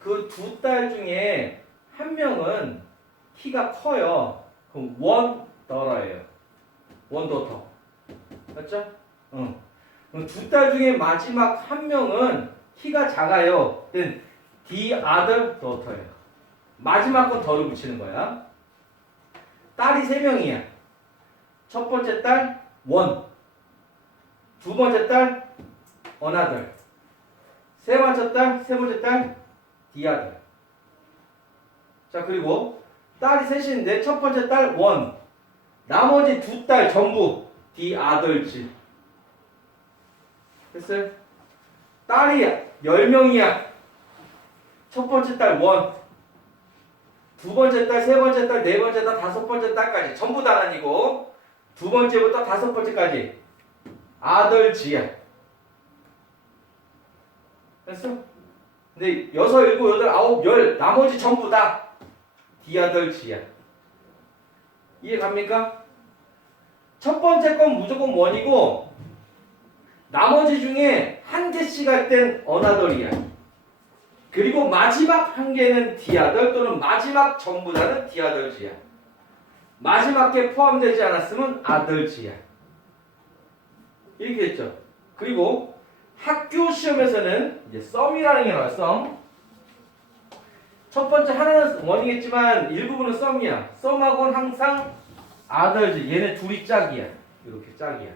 그 두 딸 중에 한 명은 키가 커요. 그럼 원 더러예요. 원 더터. 맞죠? 그럼 두 딸 중에 마지막 한 명은 키가 작아요. then the other daughter예요. 마지막 건 더를 붙이는 거야. 딸이 세 명이야. 첫 번째 딸 원, 두 번째 딸 another, 세 번째 딸 the other. 자, 그리고 딸이 셋인데 첫 번째 딸 원, 나머지 두 딸 전부 the others. 됐어요? 딸이 10명이야. 첫 번째 딸 원, 두 번째 딸, 세 번째 딸, 네 번째 딸, 다섯 번째 딸까지 전부 다 아니고 두 번째부터 다섯 번째까지 아들지야. 됐어? 근데 6, 7, 8, 9, 10 나머지 전부 다 D아들지야. 이해 갑니까? 첫 번째 건 무조건 원이고 나머지 중에 한 개씩 할 땐 어나더리야. 그리고 마지막 한 개는 D아들 또는 마지막 전부 다는 D아들지야. 마지막 게 포함되지 않았으면 아들지야. 이렇게 했죠. 그리고 학교 시험에서는 이제 썸이라는 게 나와요. 썸. 첫 번째 하나는 원이겠지만 일부분은 썸이야. 썸하고는 항상 아들지. 얘네 둘이 짝이야. 이렇게 짝이야.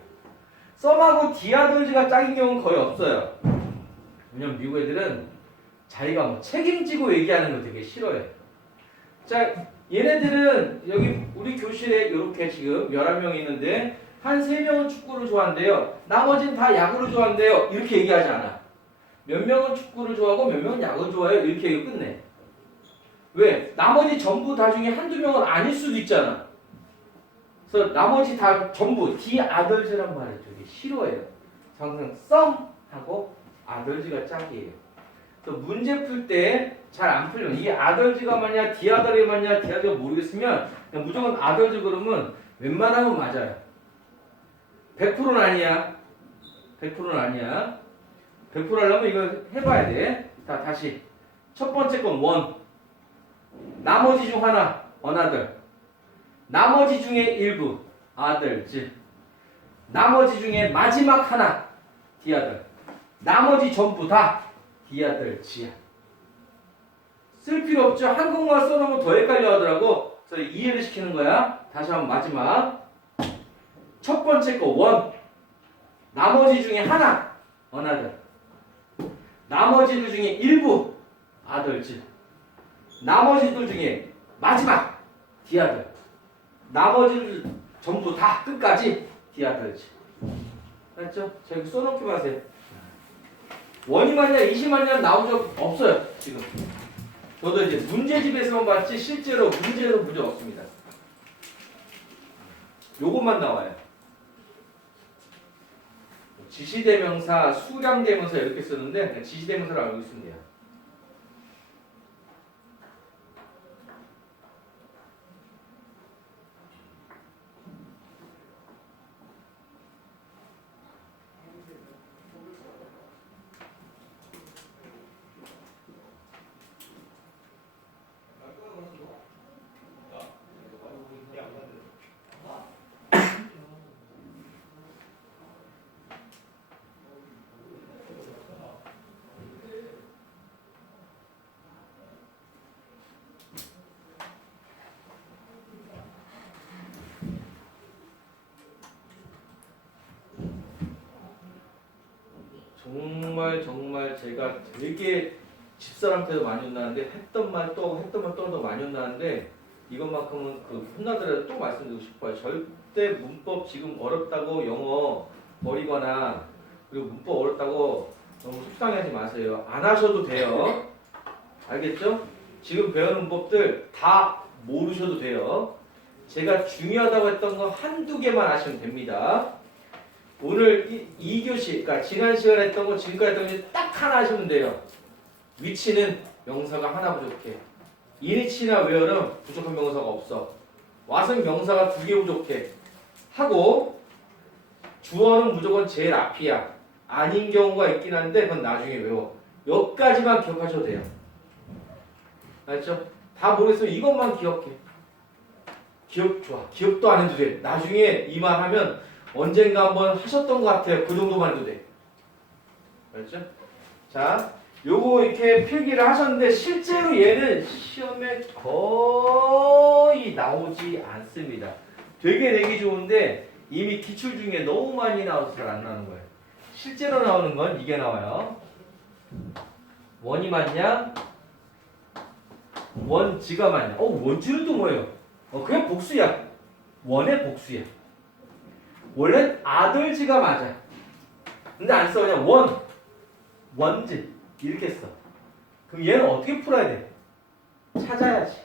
썸하고 디아들지가 짝인 경우는 거의 없어요. 왜냐면 미국 애들은 자기가 뭐 책임지고 얘기하는 거 되게 싫어해. 자, 얘네들은 여기 우리 교실에 이렇게 지금 11명이 있는데 한 3명은 축구를 좋아한대요. 나머지는 다 야구를 좋아한대요. 이렇게 얘기하지 않아. 몇 명은 축구를 좋아하고 몇 명은 야구를 좋아해요. 이렇게 얘기 끝내. 왜? 나머지 전부 다 중에 한두 명은 아닐 수도 있잖아. 그래서 나머지 다 전부 디아들즈란 말을 되게 싫어해요. 항상 썸하고 아들즈가 짝이에요. 그래서 문제 풀 때 잘 안 풀리면 이게 아들즈가 맞냐 디아들이 맞냐 디아들가 모르겠으면 그냥 무조건 아들즈 그러면 웬만하면 맞아요. 100%는 아니야. 100%는 아니야. 100% 하려면 이거 해봐야 돼. 자, 다시. 첫 번째 건 원. 나머지 중 하나, 어나들. 나머지 중에 일부, 아들즈. 나머지 중에 마지막 하나, 디아들. 나머지 전부 다 디아들지야. 쓸 필요 없죠. 한국말 써놓으면 더 헷갈려 하더라고. 그래서 이해를 시키는 거야. 다시 한번 마지막. 첫 번째 거 원. 나머지 중에 하나, 어나들. 나머지들 중에 일부, 아들즈. 나머지들 중에 마지막, 디아들. 나머지들 전부 다 끝까지 디아들지. 알았죠? 제가 써놓기만 하세요. 원이 맞냐, 이시 맞냐 나온 적 없어요, 지금. 저도 이제 문제집에서만 봤지 실제로 문제로 문제 없습니다. 요것만 나와요. 지시대명사, 수량대명사 이렇게 쓰는데 그냥 지시대명사를 알고 있으면 돼요. 정말 제가 되게 집사람한테도 많이 혼나는데 했던 말 또 더 많이 혼나는데 이것만큼은 혼나더라도 또 말씀드리고 싶어요. 절대 문법 지금 어렵다고 영어 버리거나 그리고 문법 어렵다고 너무 속상해하지 마세요. 안 하셔도 돼요. 알겠죠? 지금 배우는 문법들 다 모르셔도 돼요. 제가 중요하다고 했던 거 한두 개만 아시면 됩니다. 오늘 2교시, 그러니까 지난 시간에 했던 거 지금까지 했던 거 딱 하나 하시면 돼요. 위치는 명사가 하나 부족해. 이니치나 웨어는 부족한 명사가 없어. 왓은 명사가 2개 부족해. 하고 주어는 무조건 제일 앞이야. 아닌 경우가 있긴 한데 그건 나중에 외워. 여기까지만 기억하셔도 돼요. 알았죠? 다 모르겠으면 이것만 기억해. 기억 좋아. 기억도 안 해도 돼. 나중에 이 말 하면 언젠가 한번 하셨던 것 같아요. 그 정도만 해도 돼. 알았죠? 자, 요거 이렇게 필기를 하셨는데 실제로 얘는 시험에 거의 나오지 않습니다. 되게 내기 좋은데 이미 기출 중에 너무 많이 나와서 잘 안 나오는 거예요. 실제로 나오는 건 이게 나와요. 원이 맞냐? 원지가 맞냐? 원지는 또 뭐예요? 그냥 복수야. 원의 복수야. 원래 아들지가 맞아. 근데 안 써. 그냥 원지. 이렇게 써. 그럼 얘는 어떻게 풀어야 돼? 찾아야지.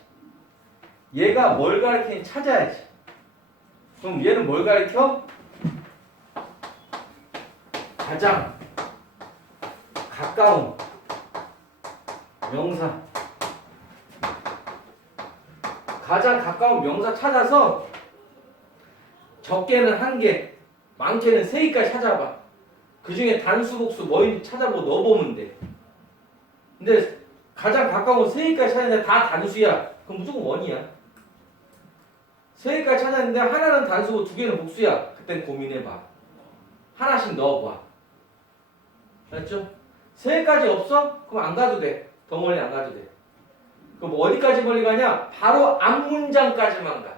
얘가 뭘 가리키는지 찾아야지. 그럼 얘는 뭘 가리켜? 가장 가까운 명사. 가장 가까운 명사 찾아서 적게는 1개, 많게는 3개까지 찾아봐. 그 중에 단수, 복수 뭐인지 찾아보고 넣어보면 돼. 근데 가장 가까운 3개까지 찾았는데 다 단수야. 그럼 무조건 원이야. 3개까지 찾았는데 하나는 단수고 2개는 복수야. 그땐 고민해봐. 하나씩 넣어봐. 알았죠? 3개까지 없어? 그럼 안 가도 돼. 더 멀리 안 가도 돼. 그럼 어디까지 멀리 가냐? 바로 앞문장까지만 가.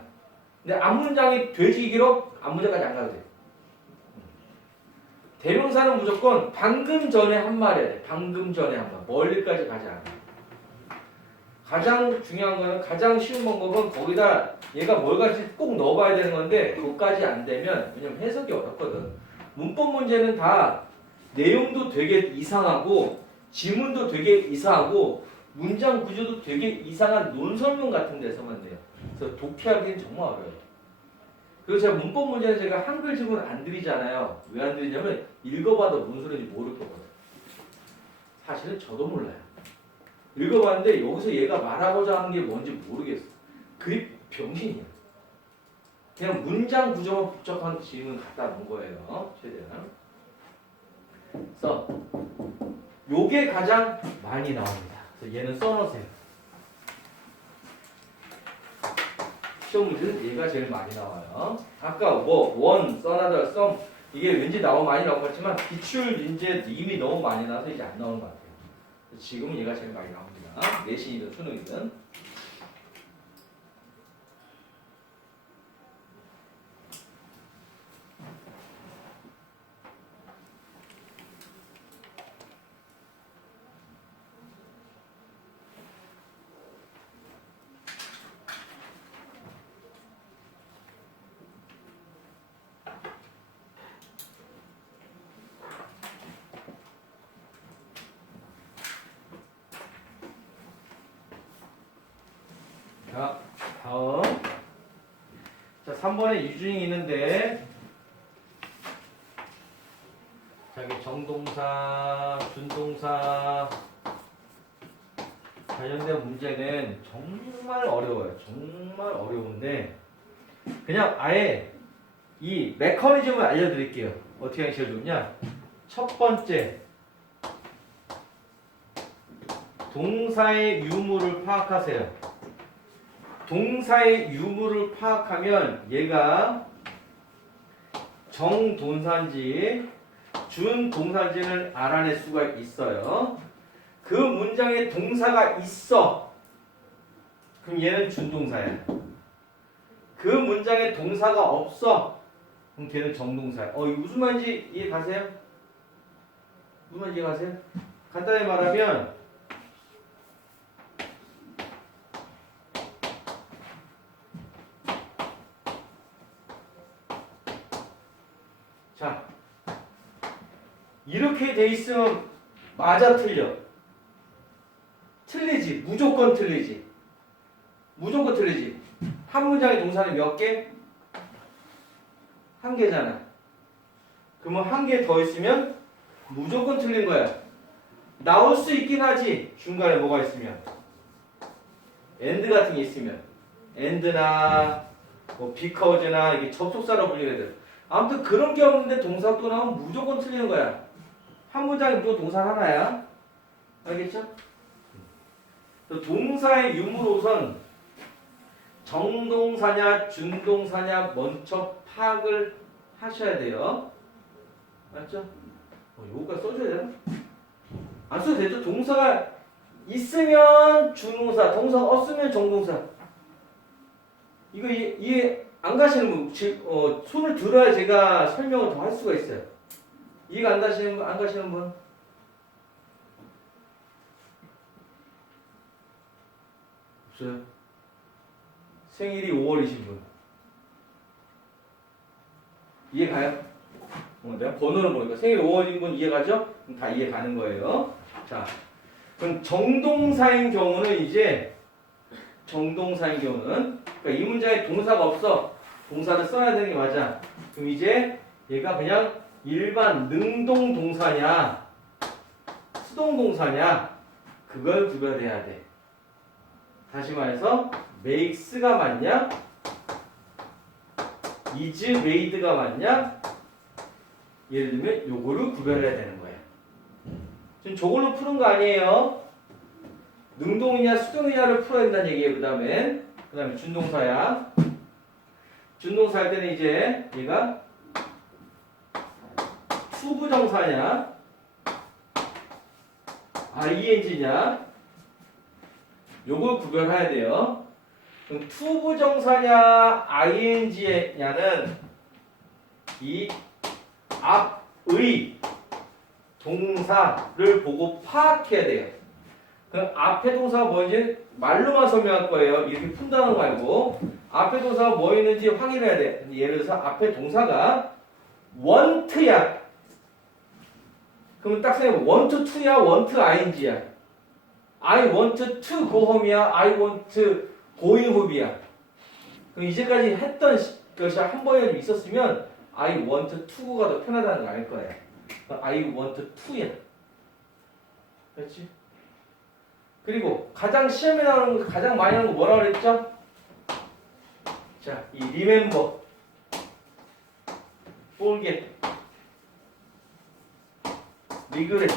근데 앞문장이 되지 길어? 앞문장까지 안 가도 돼. 대명사는 무조건 방금 전에 한 말이야 돼. 방금 전에 한 말. 멀리까지 가지 않아. 가장 중요한 거는 가장 쉬운 방법은 거기다 얘가 뭘 가지 꼭 넣어봐야 되는 건데 그것까지 안 되면 왜냐면 해석이 어렵거든. 문법 문제는 다 내용도 되게 이상하고 지문도 되게 이상하고 문장 구조도 되게 이상한 논설문 같은 데서만 돼요. 그래서 독해하기는 정말 어려워요. 그리고 제가 문법 문제는 제가 한글 지문 안 드리잖아요. 왜 안 드리냐면 읽어봐도 무슨 소리인지 모를 거거든요. 사실은 저도 몰라요. 읽어봤는데 여기서 얘가 말하고자 하는 게 뭔지 모르겠어. 그게 병신이야. 그냥 문장 구조만 복잡한 지문 갖다 놓은 거예요. 최대한. 그래서 요게 가장 많이 나옵니다. 그래서 얘는 써놓으세요. 시험 문제는 얘가 제일 많이 나와요. 아까 뭐 원, 써나더, 썸 이게 왠지 많이 나온 것 같지만 기출 인재 이미 너무 많이 나와서 이제 안 나오는 것 같아요. 지금은 얘가 제일 많이 나옵니다. 내신이든 수능이든. 자, 다음. 자, 3번에 유주행이 있는데, 자기 정동사, 준동사 관련된 문제는 정말 어려워요. 정말 어려운데, 그냥 아예 이 메커니즘을 알려드릴게요. 어떻게 하기 제일 좋냐? 첫 번째, 동사의 유무를 파악하세요. 동사의 유무를 파악하면 얘가 정동사인지 준동사인지를 알아낼 수가 있어요. 그 문장에 동사가 있어. 그럼 얘는 준동사야. 그 문장에 동사가 없어. 그럼 걔는 정동사야. 이거 무슨 말인지 이해 가세요? 무슨 말인지 이해 가세요? 간단히 말하면 자, 이렇게 돼 있으면 맞아 틀려? 틀리지. 무조건 틀리지. 무조건 틀리지. 한 문장의 동사는 몇 개? 1개잖아. 그러면 1개 더 있으면 무조건 틀린 거야. 나올 수 있긴 하지. 중간에 뭐가 있으면. and 같은 게 있으면. and나 뭐 because나 이게 접속사로 불리는 애들. 아무튼 그런 게 없는데 동사 또 나오면 무조건 틀리는 거야. 한 문장에 무조건 동사 하나야. 알겠죠? 동사의 유무로선 정동사냐 준동사냐 먼저 파악을 하셔야 돼요. 맞죠? 요거까지 써줘야 되나? 안 써도 되죠? 동사가 있으면 준동사, 동사가 없으면 정동사. 이거 이해 안 가시는 분, 손을 들어야 제가 설명을 더 할 수가 있어요. 이해가 안 가시는 분, 안 가시는 분? 없어요? 생일이 5월이신 분. 이해 가요? 내가 번호를 보니까 생일 5월인 분 이해 가죠? 그럼 다 이해 가는 거예요. 자, 그럼 정동사인 경우는 이제 정동사인 경우는 그러니까 이 문장에 동사가 없어. 동사를 써야 되는 게 맞아. 그럼 이제 얘가 그냥 일반 능동 동사냐 수동 동사냐 그걸 구별해야 돼. 다시 말해서 makes가 맞냐 is made가 맞냐 예를 들면 요거를 구별해야 되는 거야. 지금 저걸로 푸는 거 아니에요. 능동이냐 수동이냐를 풀어야 된다는 얘기예요. 그 다음에 준동사야. 준동사 할 때는 이제 얘가 투부정사냐 ing냐 요걸 구별해야 돼요. 그럼 투부정사냐 ing냐는 이 앞의 동사를 보고 파악해야 돼요. 그럼 앞에 동사가 뭔지 말로만 설명할 거예요. 이렇게 푼다는 거 말고 앞에 동사가 뭐 있는지 확인해야 돼. 예를 들어서 앞에 동사가 want야. 그러면 딱 생각해봐. want to야, want ing야. I want to go home이야, I want to go in home이야. 그럼 이제까지 했던 것이 한 번이라도 있었으면 I want to가 더 편하다는 거 알 거야. I want to야. 그렇지? 그리고 가장 시험에 나오는 거, 가장 많이 나오는 거 뭐라고 그랬죠? 자, 이 remember, forget, regret.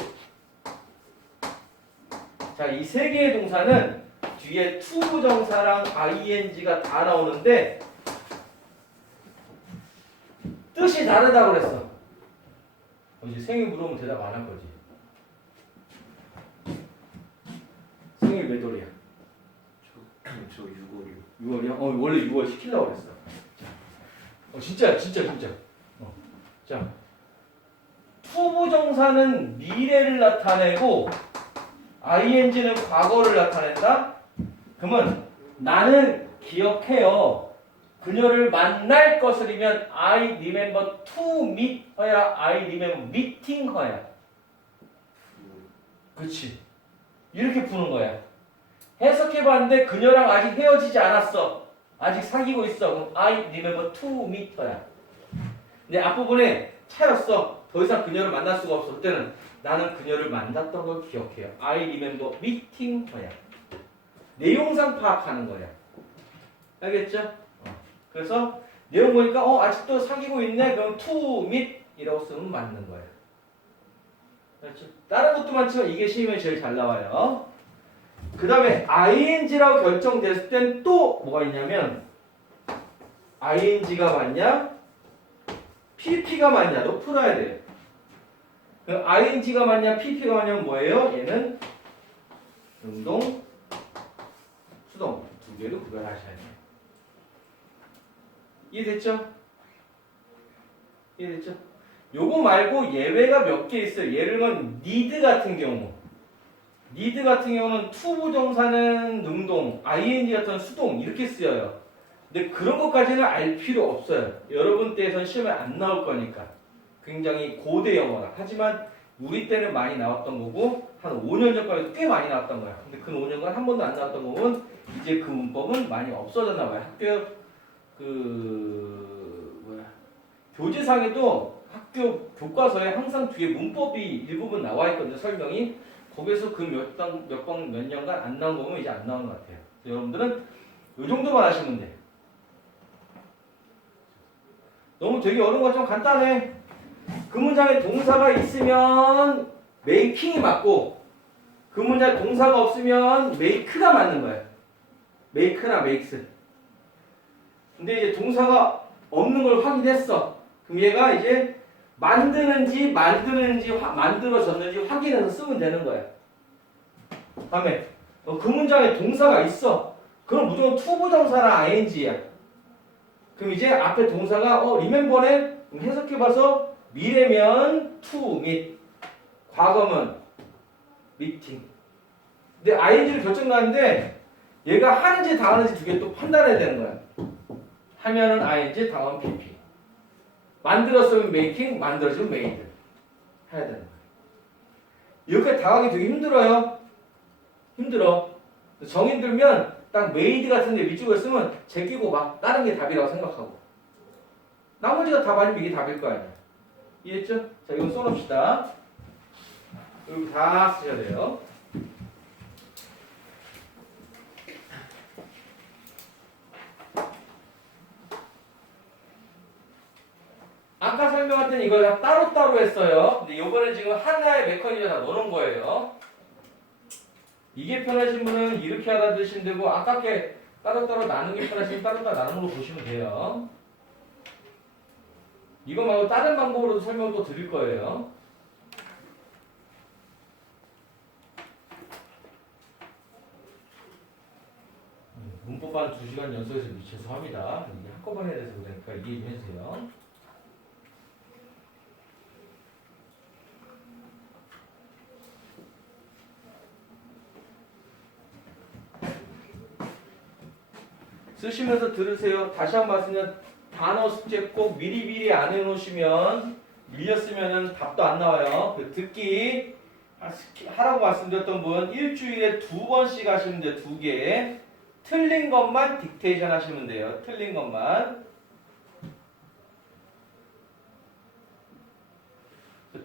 자, 이 세 개의 동사는 뒤에 투부정사랑 ing가 다 나오는데 뜻이 다르다고 그랬어. 이제 생일 물어보면 대답 안 할 거지. 생일 몇 월이야? 저 6월이요. 6월이야? 원래 6월 시키려고 그랬어. 자, 진짜. 자, 투부정사는 미래를 나타내고 ing는 과거를 나타낸다? 그러면 나는 기억해요. 그녀를 만날 것을이면 I remember to meet her야, I remember meeting her야. 그렇지. 이렇게 푸는 거야. 해석해봤는데 그녀랑 아직 헤어지지 않았어. 아직 사귀고 있어. 그럼 I remember to meet her야. 근데 앞부분에 차였어. 더 이상 그녀를 만날 수가 없어. 그때는 나는 그녀를 만났던 걸 기억해요. I remember meeting her야. 내용상 파악하는 거야. 알겠죠? 그래서 내용 보니까 아직도 사귀고 있네. 그럼 to meet 이라고 쓰면 맞는 거야. 그렇죠? 다른 것도 많지만 이게 시험에 제일 잘 나와요. 그 다음에 ing라고 결정됐을 땐 또 뭐가 있냐면 ing가 맞냐 pp가 맞냐도 풀어야 돼요. ing가 맞냐 pp가 맞냐면 뭐예요? 얘는 능동 수동 두 개로 구별하셔야 돼요. 이해됐죠? 요거 말고 예외가 몇 개 있어요. 예를 들면 need 같은 경우 는 투부정사는 능동, ing 같은 수동 이렇게 쓰여요. 근데 그런 것까지는 알 필요 없어요. 여러분 때에선 시험에 안 나올 거니까. 굉장히 고대 영어라. 하지만 우리 때는 많이 나왔던 거고 한 5년 전까지도 꽤 많이 나왔던 거야. 근데 그 5년간 한 번도 안 나왔던 거면 이제 그 문법은 많이 없어졌나 봐요. 학교 교재상에도 학교 교과서에 항상 뒤에 문법이 일부분 나와 있거든요. 설명이. 거기에서 그 몇 년간 안 나온 거면 이제 안 나오는 것 같아요. 여러분들은 이 정도만 하시면 돼. 너무 되게 어려운 거 좀 간단해. 그 문장에 동사가 있으면 making이 맞고 그 문장에 동사가 없으면 make가 맞는 거예요. make나 makes. 근데 이제 동사가 없는 걸 확인했어. 그럼 얘가 이제 만드는지 만들어졌는지 확인해서 쓰면 되는 거야. 다음에 그 문장에 동사가 있어. 그럼 무조건 투부정사나 ing야. 그럼 이제 앞에 동사가 remember네 해석해봐서 미래면 to meet, 과거면 meeting. 근데 ing를 결정나는데 얘가 하는지 당하는지 두 개 또 판단해야 되는 거야. 하면은 ing, 당하면 pp. 만들었으면 making, 만들어지면 made 해야 되는 거야. 이렇게 당하기 되게 힘들어요. 힘들어. 정인 들면 딱 made 같은데 위쪽에 쓰면 제끼고 막 다른 게 답이라고 생각하고 나머지가 답 아니면 이게 답일 거 아니야. 이해했죠? 자, 이건 써놓읍시다. 여기 다 쓰셔야 돼요. 아까 설명할 때는 이걸 다 따로따로 했어요. 근데 요번에 지금 하나의 메커니즘을 다 넣어놓은 거예요. 이게 편하신 분은 이렇게 알아두시면 되고, 아깝게 따로따로 나누는 게 편하시면 따로따로 나누는 거 보시면 돼요. 이거 말고 다른 방법으로도 설명을 또 드릴 거예요. 문법반 2시간 연속해서 죄송합니다. 이게 한꺼번에 해야 돼서 그러니까 이해 좀 해주세요. 쓰시면서 들으세요. 다시 한번 말씀드리면 단어 숙제 꼭 미리미리 안 해놓으시면 밀렸으면 답도 안 나와요. 그 듣기 하라고 말씀드렸던 분 일주일에 2번씩 하시면 돼요. 2개. 틀린 것만 딕테이션 하시면 돼요. 틀린 것만.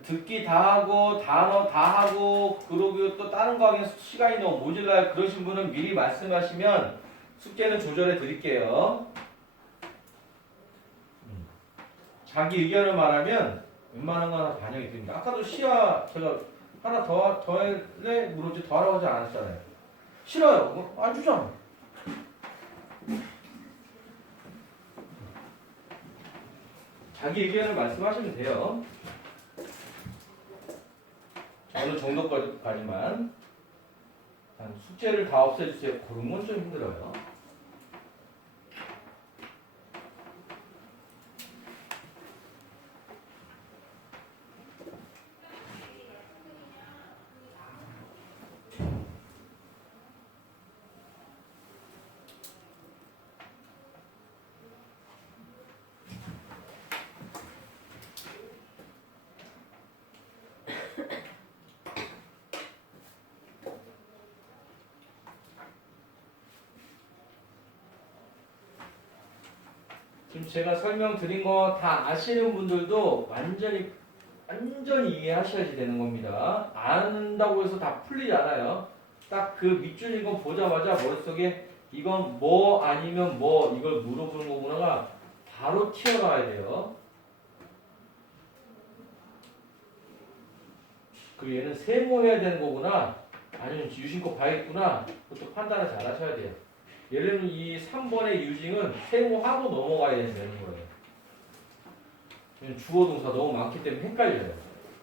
듣기 다 하고 단어 다 하고 그러고 또 다른 거 하기엔 시간이 너무 모질라요. 그러신 분은 미리 말씀하시면 숙제는 조절해 드릴게요. 자기 의견을 말하면 웬만한 거 하나 반영이 됩니다. 아까도 시야 제가 하나 더 할래? 물었지 더 하라고 하지 않았잖아요. 싫어요. 안 주잖아. 자기 의견을 말씀하시면 돼요. 어느 정도까지만. 숙제를 다 없애주세요. 그런 건 좀 힘들어요. 지금 제가 설명드린 거 다 아시는 분들도 완전히 이해하셔야지 되는 겁니다. 안다고 해서 다 풀리지 않아요. 딱 그 밑줄 이거 보자마자 머릿속에 이건 뭐 아니면 뭐 이걸 물어보는 거구나가 바로 튀어나와야 돼요. 그리고 얘는 세모해야 되는 거구나 아니면 유심코 봐야겠구나 그것도 판단을 잘 하셔야 돼요. 예를 들면 이 3번의 유징은 세모하고 넘어가야 되는 거예요. 주어 동사 너무 많기 때문에 헷갈려요.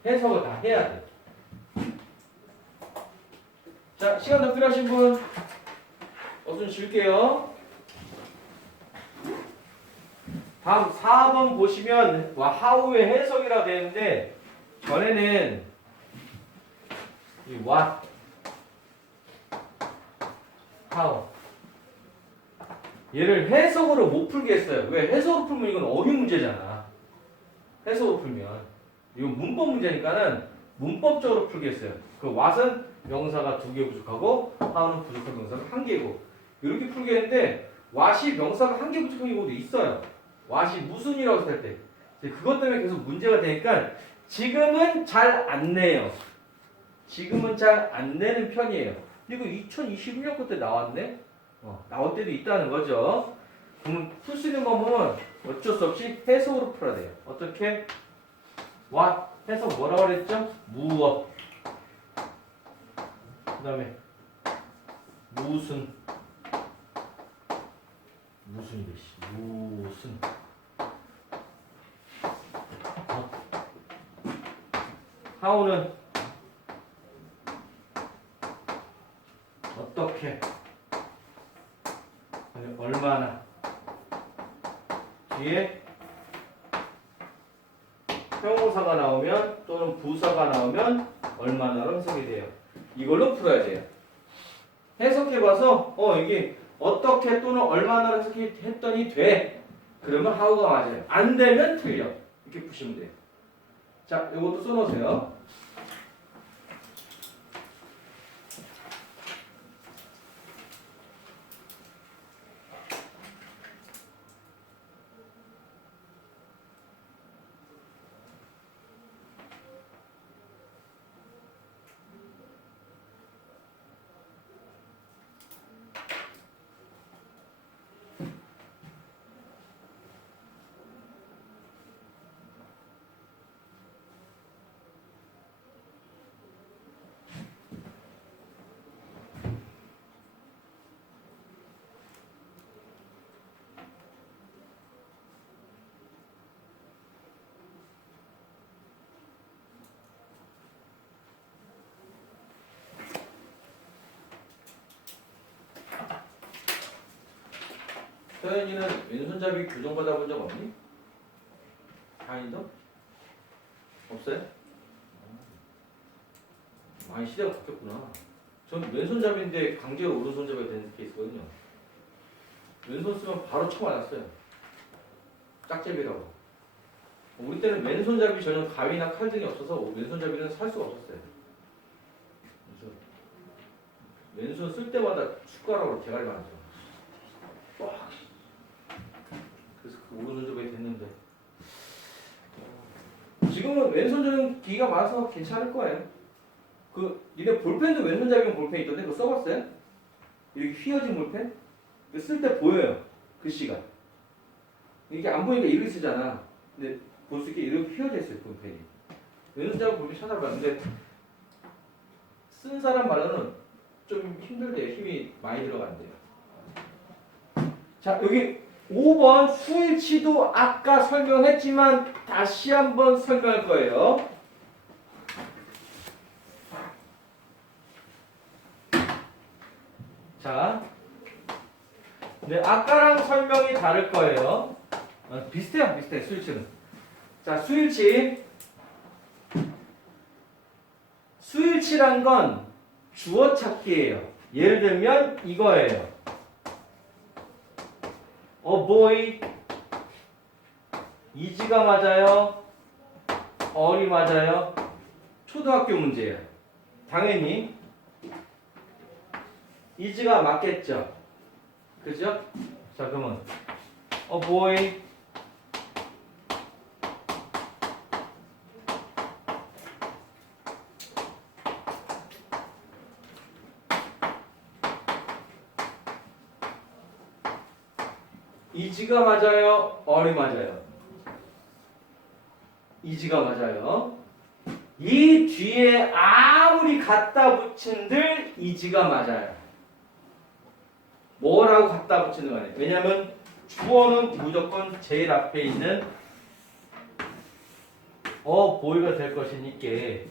해석을 다 해야 돼. 자, 시간 더 필요하신 분 어순 줄게요. 다음 4번 보시면 how의 해석이라고 되는데 전에는 이 what, how 얘를 해석으로 못 풀게 했어요. 왜? 해석으로 풀면 이건 어휘 문제잖아. 해석으로 풀면 이건 문법 문제니까는 문법적으로 풀게 했어요. 그 what은 명사가 2개 부족하고 how는 부족한 명사가 1개고 이렇게 풀게 했는데 what이 명사가 1개 부족한 경우도 있어요. what이 무슨이라고 했을 때 그것 때문에 계속 문제가 되니까 지금은 잘 안 내요. 지금은 잘 안 내는 편이에요. 이거 2021년 때 나왔네? 나올 때도 있다는 거죠. 그러면 풀 수 있는 방법은 어쩔 수 없이 해석으로 풀어야 돼요. 어떻게? what 해석 뭐라고 그랬죠? 무엇. 그 다음에 무슨이래 무슨 how는 어떻게 아니 얼마나 뒤에 형용사가 나오면 또는 부사가 나오면 얼마나로 해석이 돼요. 이걸로 풀어야 돼요. 해석해봐서 이게 어떻게 또는 얼마나로 해석했더니 돼. 그러면 how가 맞아요. 안 되면 틀려. 이렇게 푸시면 돼요. 자, 이것도 써놓으세요. 서현이는 왼손잡이 교정 받아본 적 없니? 다인도? 없어요? 많이 시대가 바뀌었구나. 전 왼손잡이인데 강제로 오른손잡이가 되는 케이스거든요. 왼손 쓰면 바로 쳐맞았어요. 짝제비라고. 우리 때는 왼손잡이 전혀 가위나 칼 등이 없어서 왼손잡이는 살 수가 없었어요. 그래서 왼손 쓸 때마다 숟가락으로 대가리 맞았죠. 그래서 그 오른손잡이 됐는데 지금은 왼손잡이 기가 많아서 괜찮을 거예요. 니네 볼펜도 왼손잡이용 볼펜 있던데 그거 써봤어요? 이렇게 휘어진 볼펜? 쓸 때 보여요. 글씨가. 이게 안 보이니까 이렇게 쓰잖아. 근데 볼 수 있게 이렇게 휘어져 있어요. 볼펜이. 왼손잡이 볼펜 찾아봐요. 근데 쓴 사람 말로는 좀 힘들대요. 힘이 많이 들어간대요. 자, 여기 5번 수일치도 아까 설명했지만 다시 한번 설명할 거예요. 자, 네, 아까랑 설명이 다를 거예요. 비슷해요, 비슷해, 수일치는. 자, 수일치. 수일치란 건 주어 찾기예요. 예를 들면 이거예요. boy. 이지가 맞아요? 어리 맞아요? 초등학교 문제예요. 당연히 이지가 맞겠죠? 그죠? 자, 그러면 boy. 이지가 맞아요? 어리 맞아요? 이지가 맞아요. 이 뒤에 아무리 갖다 붙인들 이지가 맞아요. 뭐라고 갖다 붙이는 거 아니에요. 왜냐면 주어는 무조건 제일 앞에 있는 보이가 될 것이니까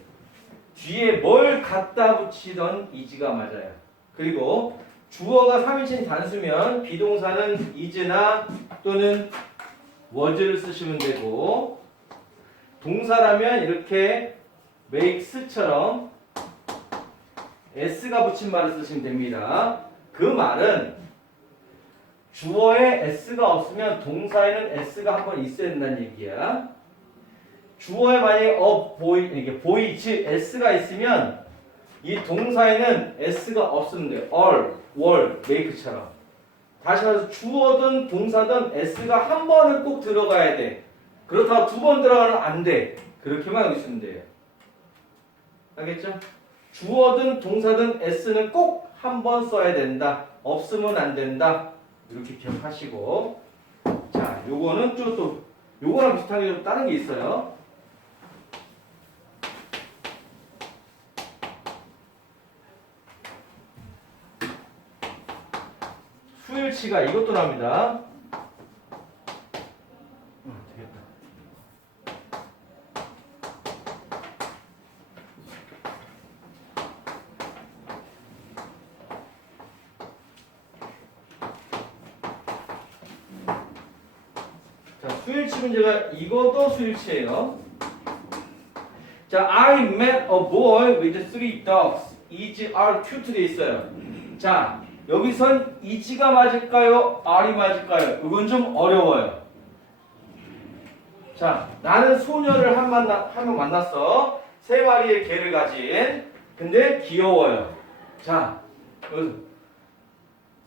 뒤에 뭘 갖다 붙이던 이지가 맞아요. 그리고 주어가 3인칭 단수면 비동사는 is나 또는 was를 쓰시면 되고 동사라면 이렇게 makes처럼 s가 붙인 말을 쓰시면 됩니다. 그 말은 주어에 s가 없으면 동사에는 s가 한 번 있어야 된다는 얘기야. 주어에 만약에 이게 boy, 즉 s가 있으면 이 동사에는 s가 없으면 돼요. all, were, make처럼. 다시 말해서 주어든 동사든 s가 한 번은 꼭 들어가야 돼. 그렇다고 두 번 들어가면 안 돼. 그렇게만 알고 있으면 돼요. 알겠죠? 주어든 동사든 s는 꼭 한 번 써야 된다. 없으면 안 된다. 이렇게 기억하시고. 자, 요거는 또 요거랑 비슷하게 좀 다른 게 있어요. 수일치가 이것도 나옵니다. 되겠다. 자, 수일치 문제가 이것도 수일치예요. 자, I met a boy with 3 dogs. is are cute 돼 있어요. 자, 여기선 is가 맞을까요? are이 맞을까요? 이건 좀 어려워요. 자, 나는 소녀를 한 명 만났어. 3마리의 개를 가진. 근데 귀여워요. 자,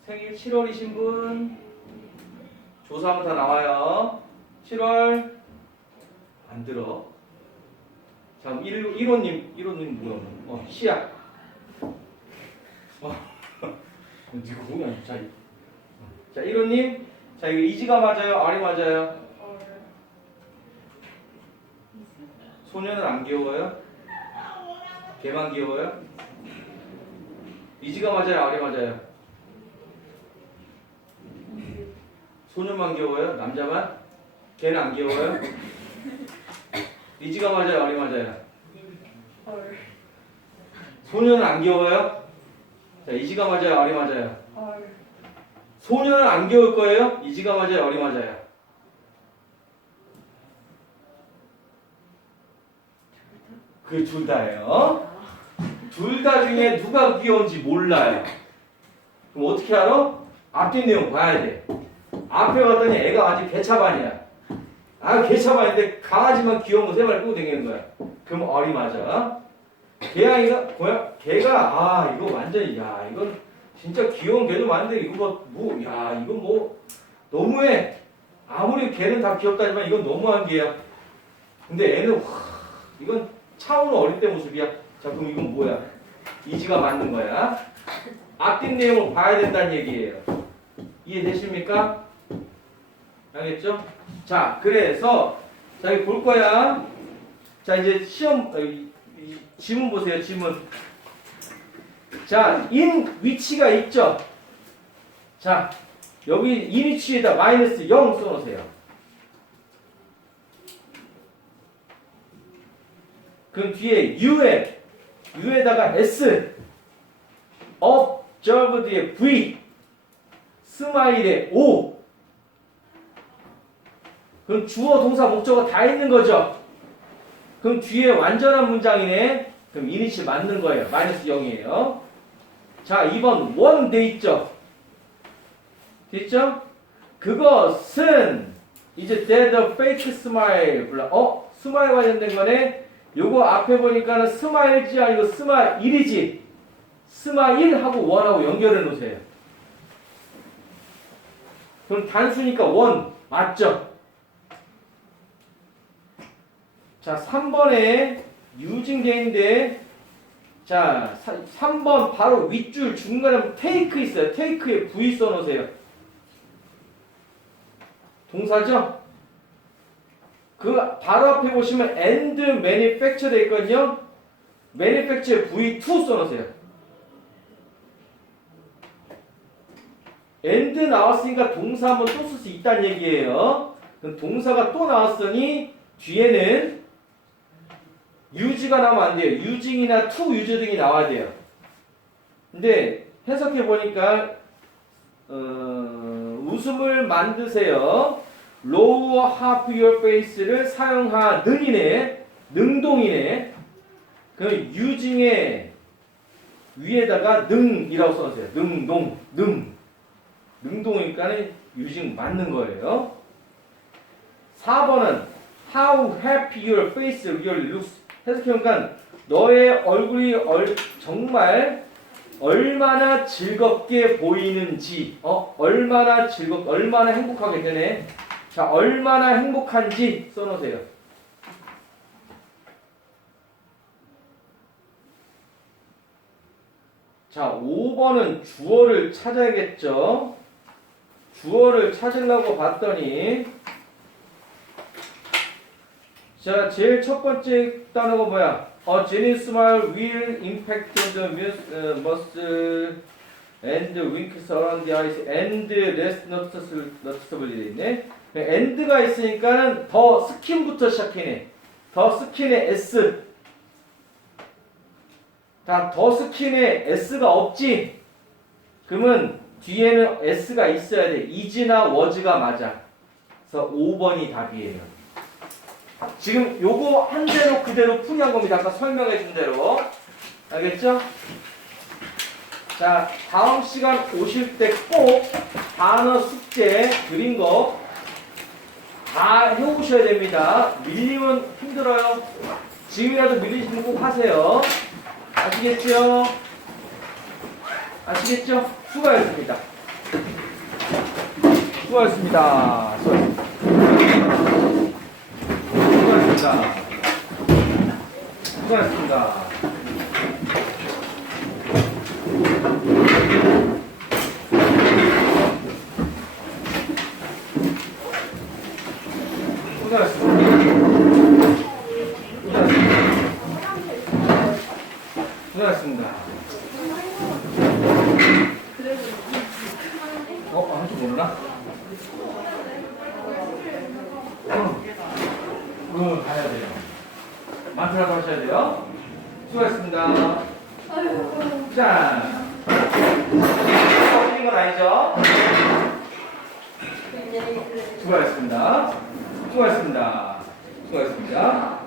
생일 7월이신 분 조사하면 다 나와요. 7월 안 들어. 자, 1호님 뭐야? 시야. 이거 뭐야? 자, 1호님. 자, 이거 이지가 맞아요? 아리 맞아요? 소녀는 안 귀여워요? 걔만 귀여워요? 이지가 맞아요? 아리 맞아요? 소녀만 귀여워요? 남자만? 걔는 안 귀여워요? 이지가 맞아요? 아리 맞아요? 소녀는 안 귀여워요? 자, 이지가 맞아요? 아리 맞아요? 소년을 안 귀여울 거예요? 이지가 맞아요? 어리 맞아요? 그 둘 다예요. 둘 다 중에 누가 귀여운지 몰라요. 그럼 어떻게 알아? 앞뒤 내용 봐야 돼. 앞에 봤더니 애가 아직 개차반이야. 아, 개차반인데 강아지만 귀여운 거 세 마리 끌고 다니는 거야. 그럼 어리 맞아. 걔가 아 이거 완전히 야 이건 진짜 귀여운 개도 많은데 이거 야 이건 뭐 너무해. 아무리 개는 다 귀엽다지만 이건 너무한 개야. 근데 애는 이건 차오는 어릴 때 모습이야. 자 그럼 이건 뭐야? 이지가 맞는 거야. 앞뒷 내용을 봐야 된다는 얘기예요. 이해되십니까? 알겠죠? 자 그래서 자 여기 볼 거야. 자 이제 시험 지문 보세요. 지문. 자 in 위치가 있죠. 자 여기 in 위치에다 마이너스 0 써놓으세요. 그럼 뒤에 U에다가 S, observed에 V, 스마일에 O. 그럼 주어, 동사, 목적어 다 있는 거죠. 그럼 뒤에 완전한 문장이네. 그럼 이니시 맞는 거예요. 마이너스 0이에요. 자, 2번 원 돼 있죠. 됐죠? 그것은 이제 that fake smile 스마일 관련된 거네. 요거 앞에 보니까는 스마일지 아니고 스마일이지. 스마일하고 원하고 연결해 놓으세요. 그럼 단수니까 원 맞죠? 자 3번에 유징대인데 자 3번 바로 윗줄 중간에 테이크 있어요. 테이크에 V 써놓으세요. 동사죠? 그 바로 앞에 보시면 and manufacture 돼 있거든요. manufacture에 V2 써놓으세요. and 나왔으니까 동사 한번 또 쓸 수 있다는 얘기예요. 그럼 동사가 또 나왔으니 뒤에는 use가 나오면 안 돼요. using이나 to use 등이 나와야 돼요. 근데 해석해 보니까 웃음을 만드세요. lower half your face를 사용하는이네. 능동이네. 그럼 using의 위에다가 능이라고 써주세요. 능동, 능동이니까 using 맞는 거예요. 4번은 how happy your face really looks. 해석해보니까 너의 얼굴이 정말 얼마나 즐겁게 보이는지, 얼마나 행복하게 되네. 자, 얼마나 행복한지 써놓으세요. 자, 5번은 주어를 찾아야겠죠. 주어를 찾으려고 봤더니 자, 제일 첫 번째 단어가 뭐야? genuine smile will impact the muscle and wrinkles around the eyes and less noticeably 돼 있네. and가 있으니까는 더 스킨부터 시작해네. 더 스킨에 s. 더 스킨에 s가 없지? 그러면 뒤에는 s가 있어야 돼. is나 was가 맞아. 그래서 5번이 답이에요. 지금 요거 한 대로 그대로 풀이한 겁니다. 아까 설명해 준 대로. 알겠죠? 자, 다음 시간 오실 때 꼭 단어 숙제 그린 거 다 해오셔야 됩니다. 밀리면 힘들어요. 지금이라도 밀리시면 꼭 하세요. 아시겠죠? 아시겠죠? 수고하셨습니다. 수고하셨습니다. 수고하셨습니다. 수고하셨습니다. 수고하셨습니다. 할줄 모르나? 가야 돼요. 만트라도 하셔야 돼요. 수고하셨습니다. 자, 어린 건 아니죠? 수고하셨습니다. 수고하셨습니다. 수고하셨습니다.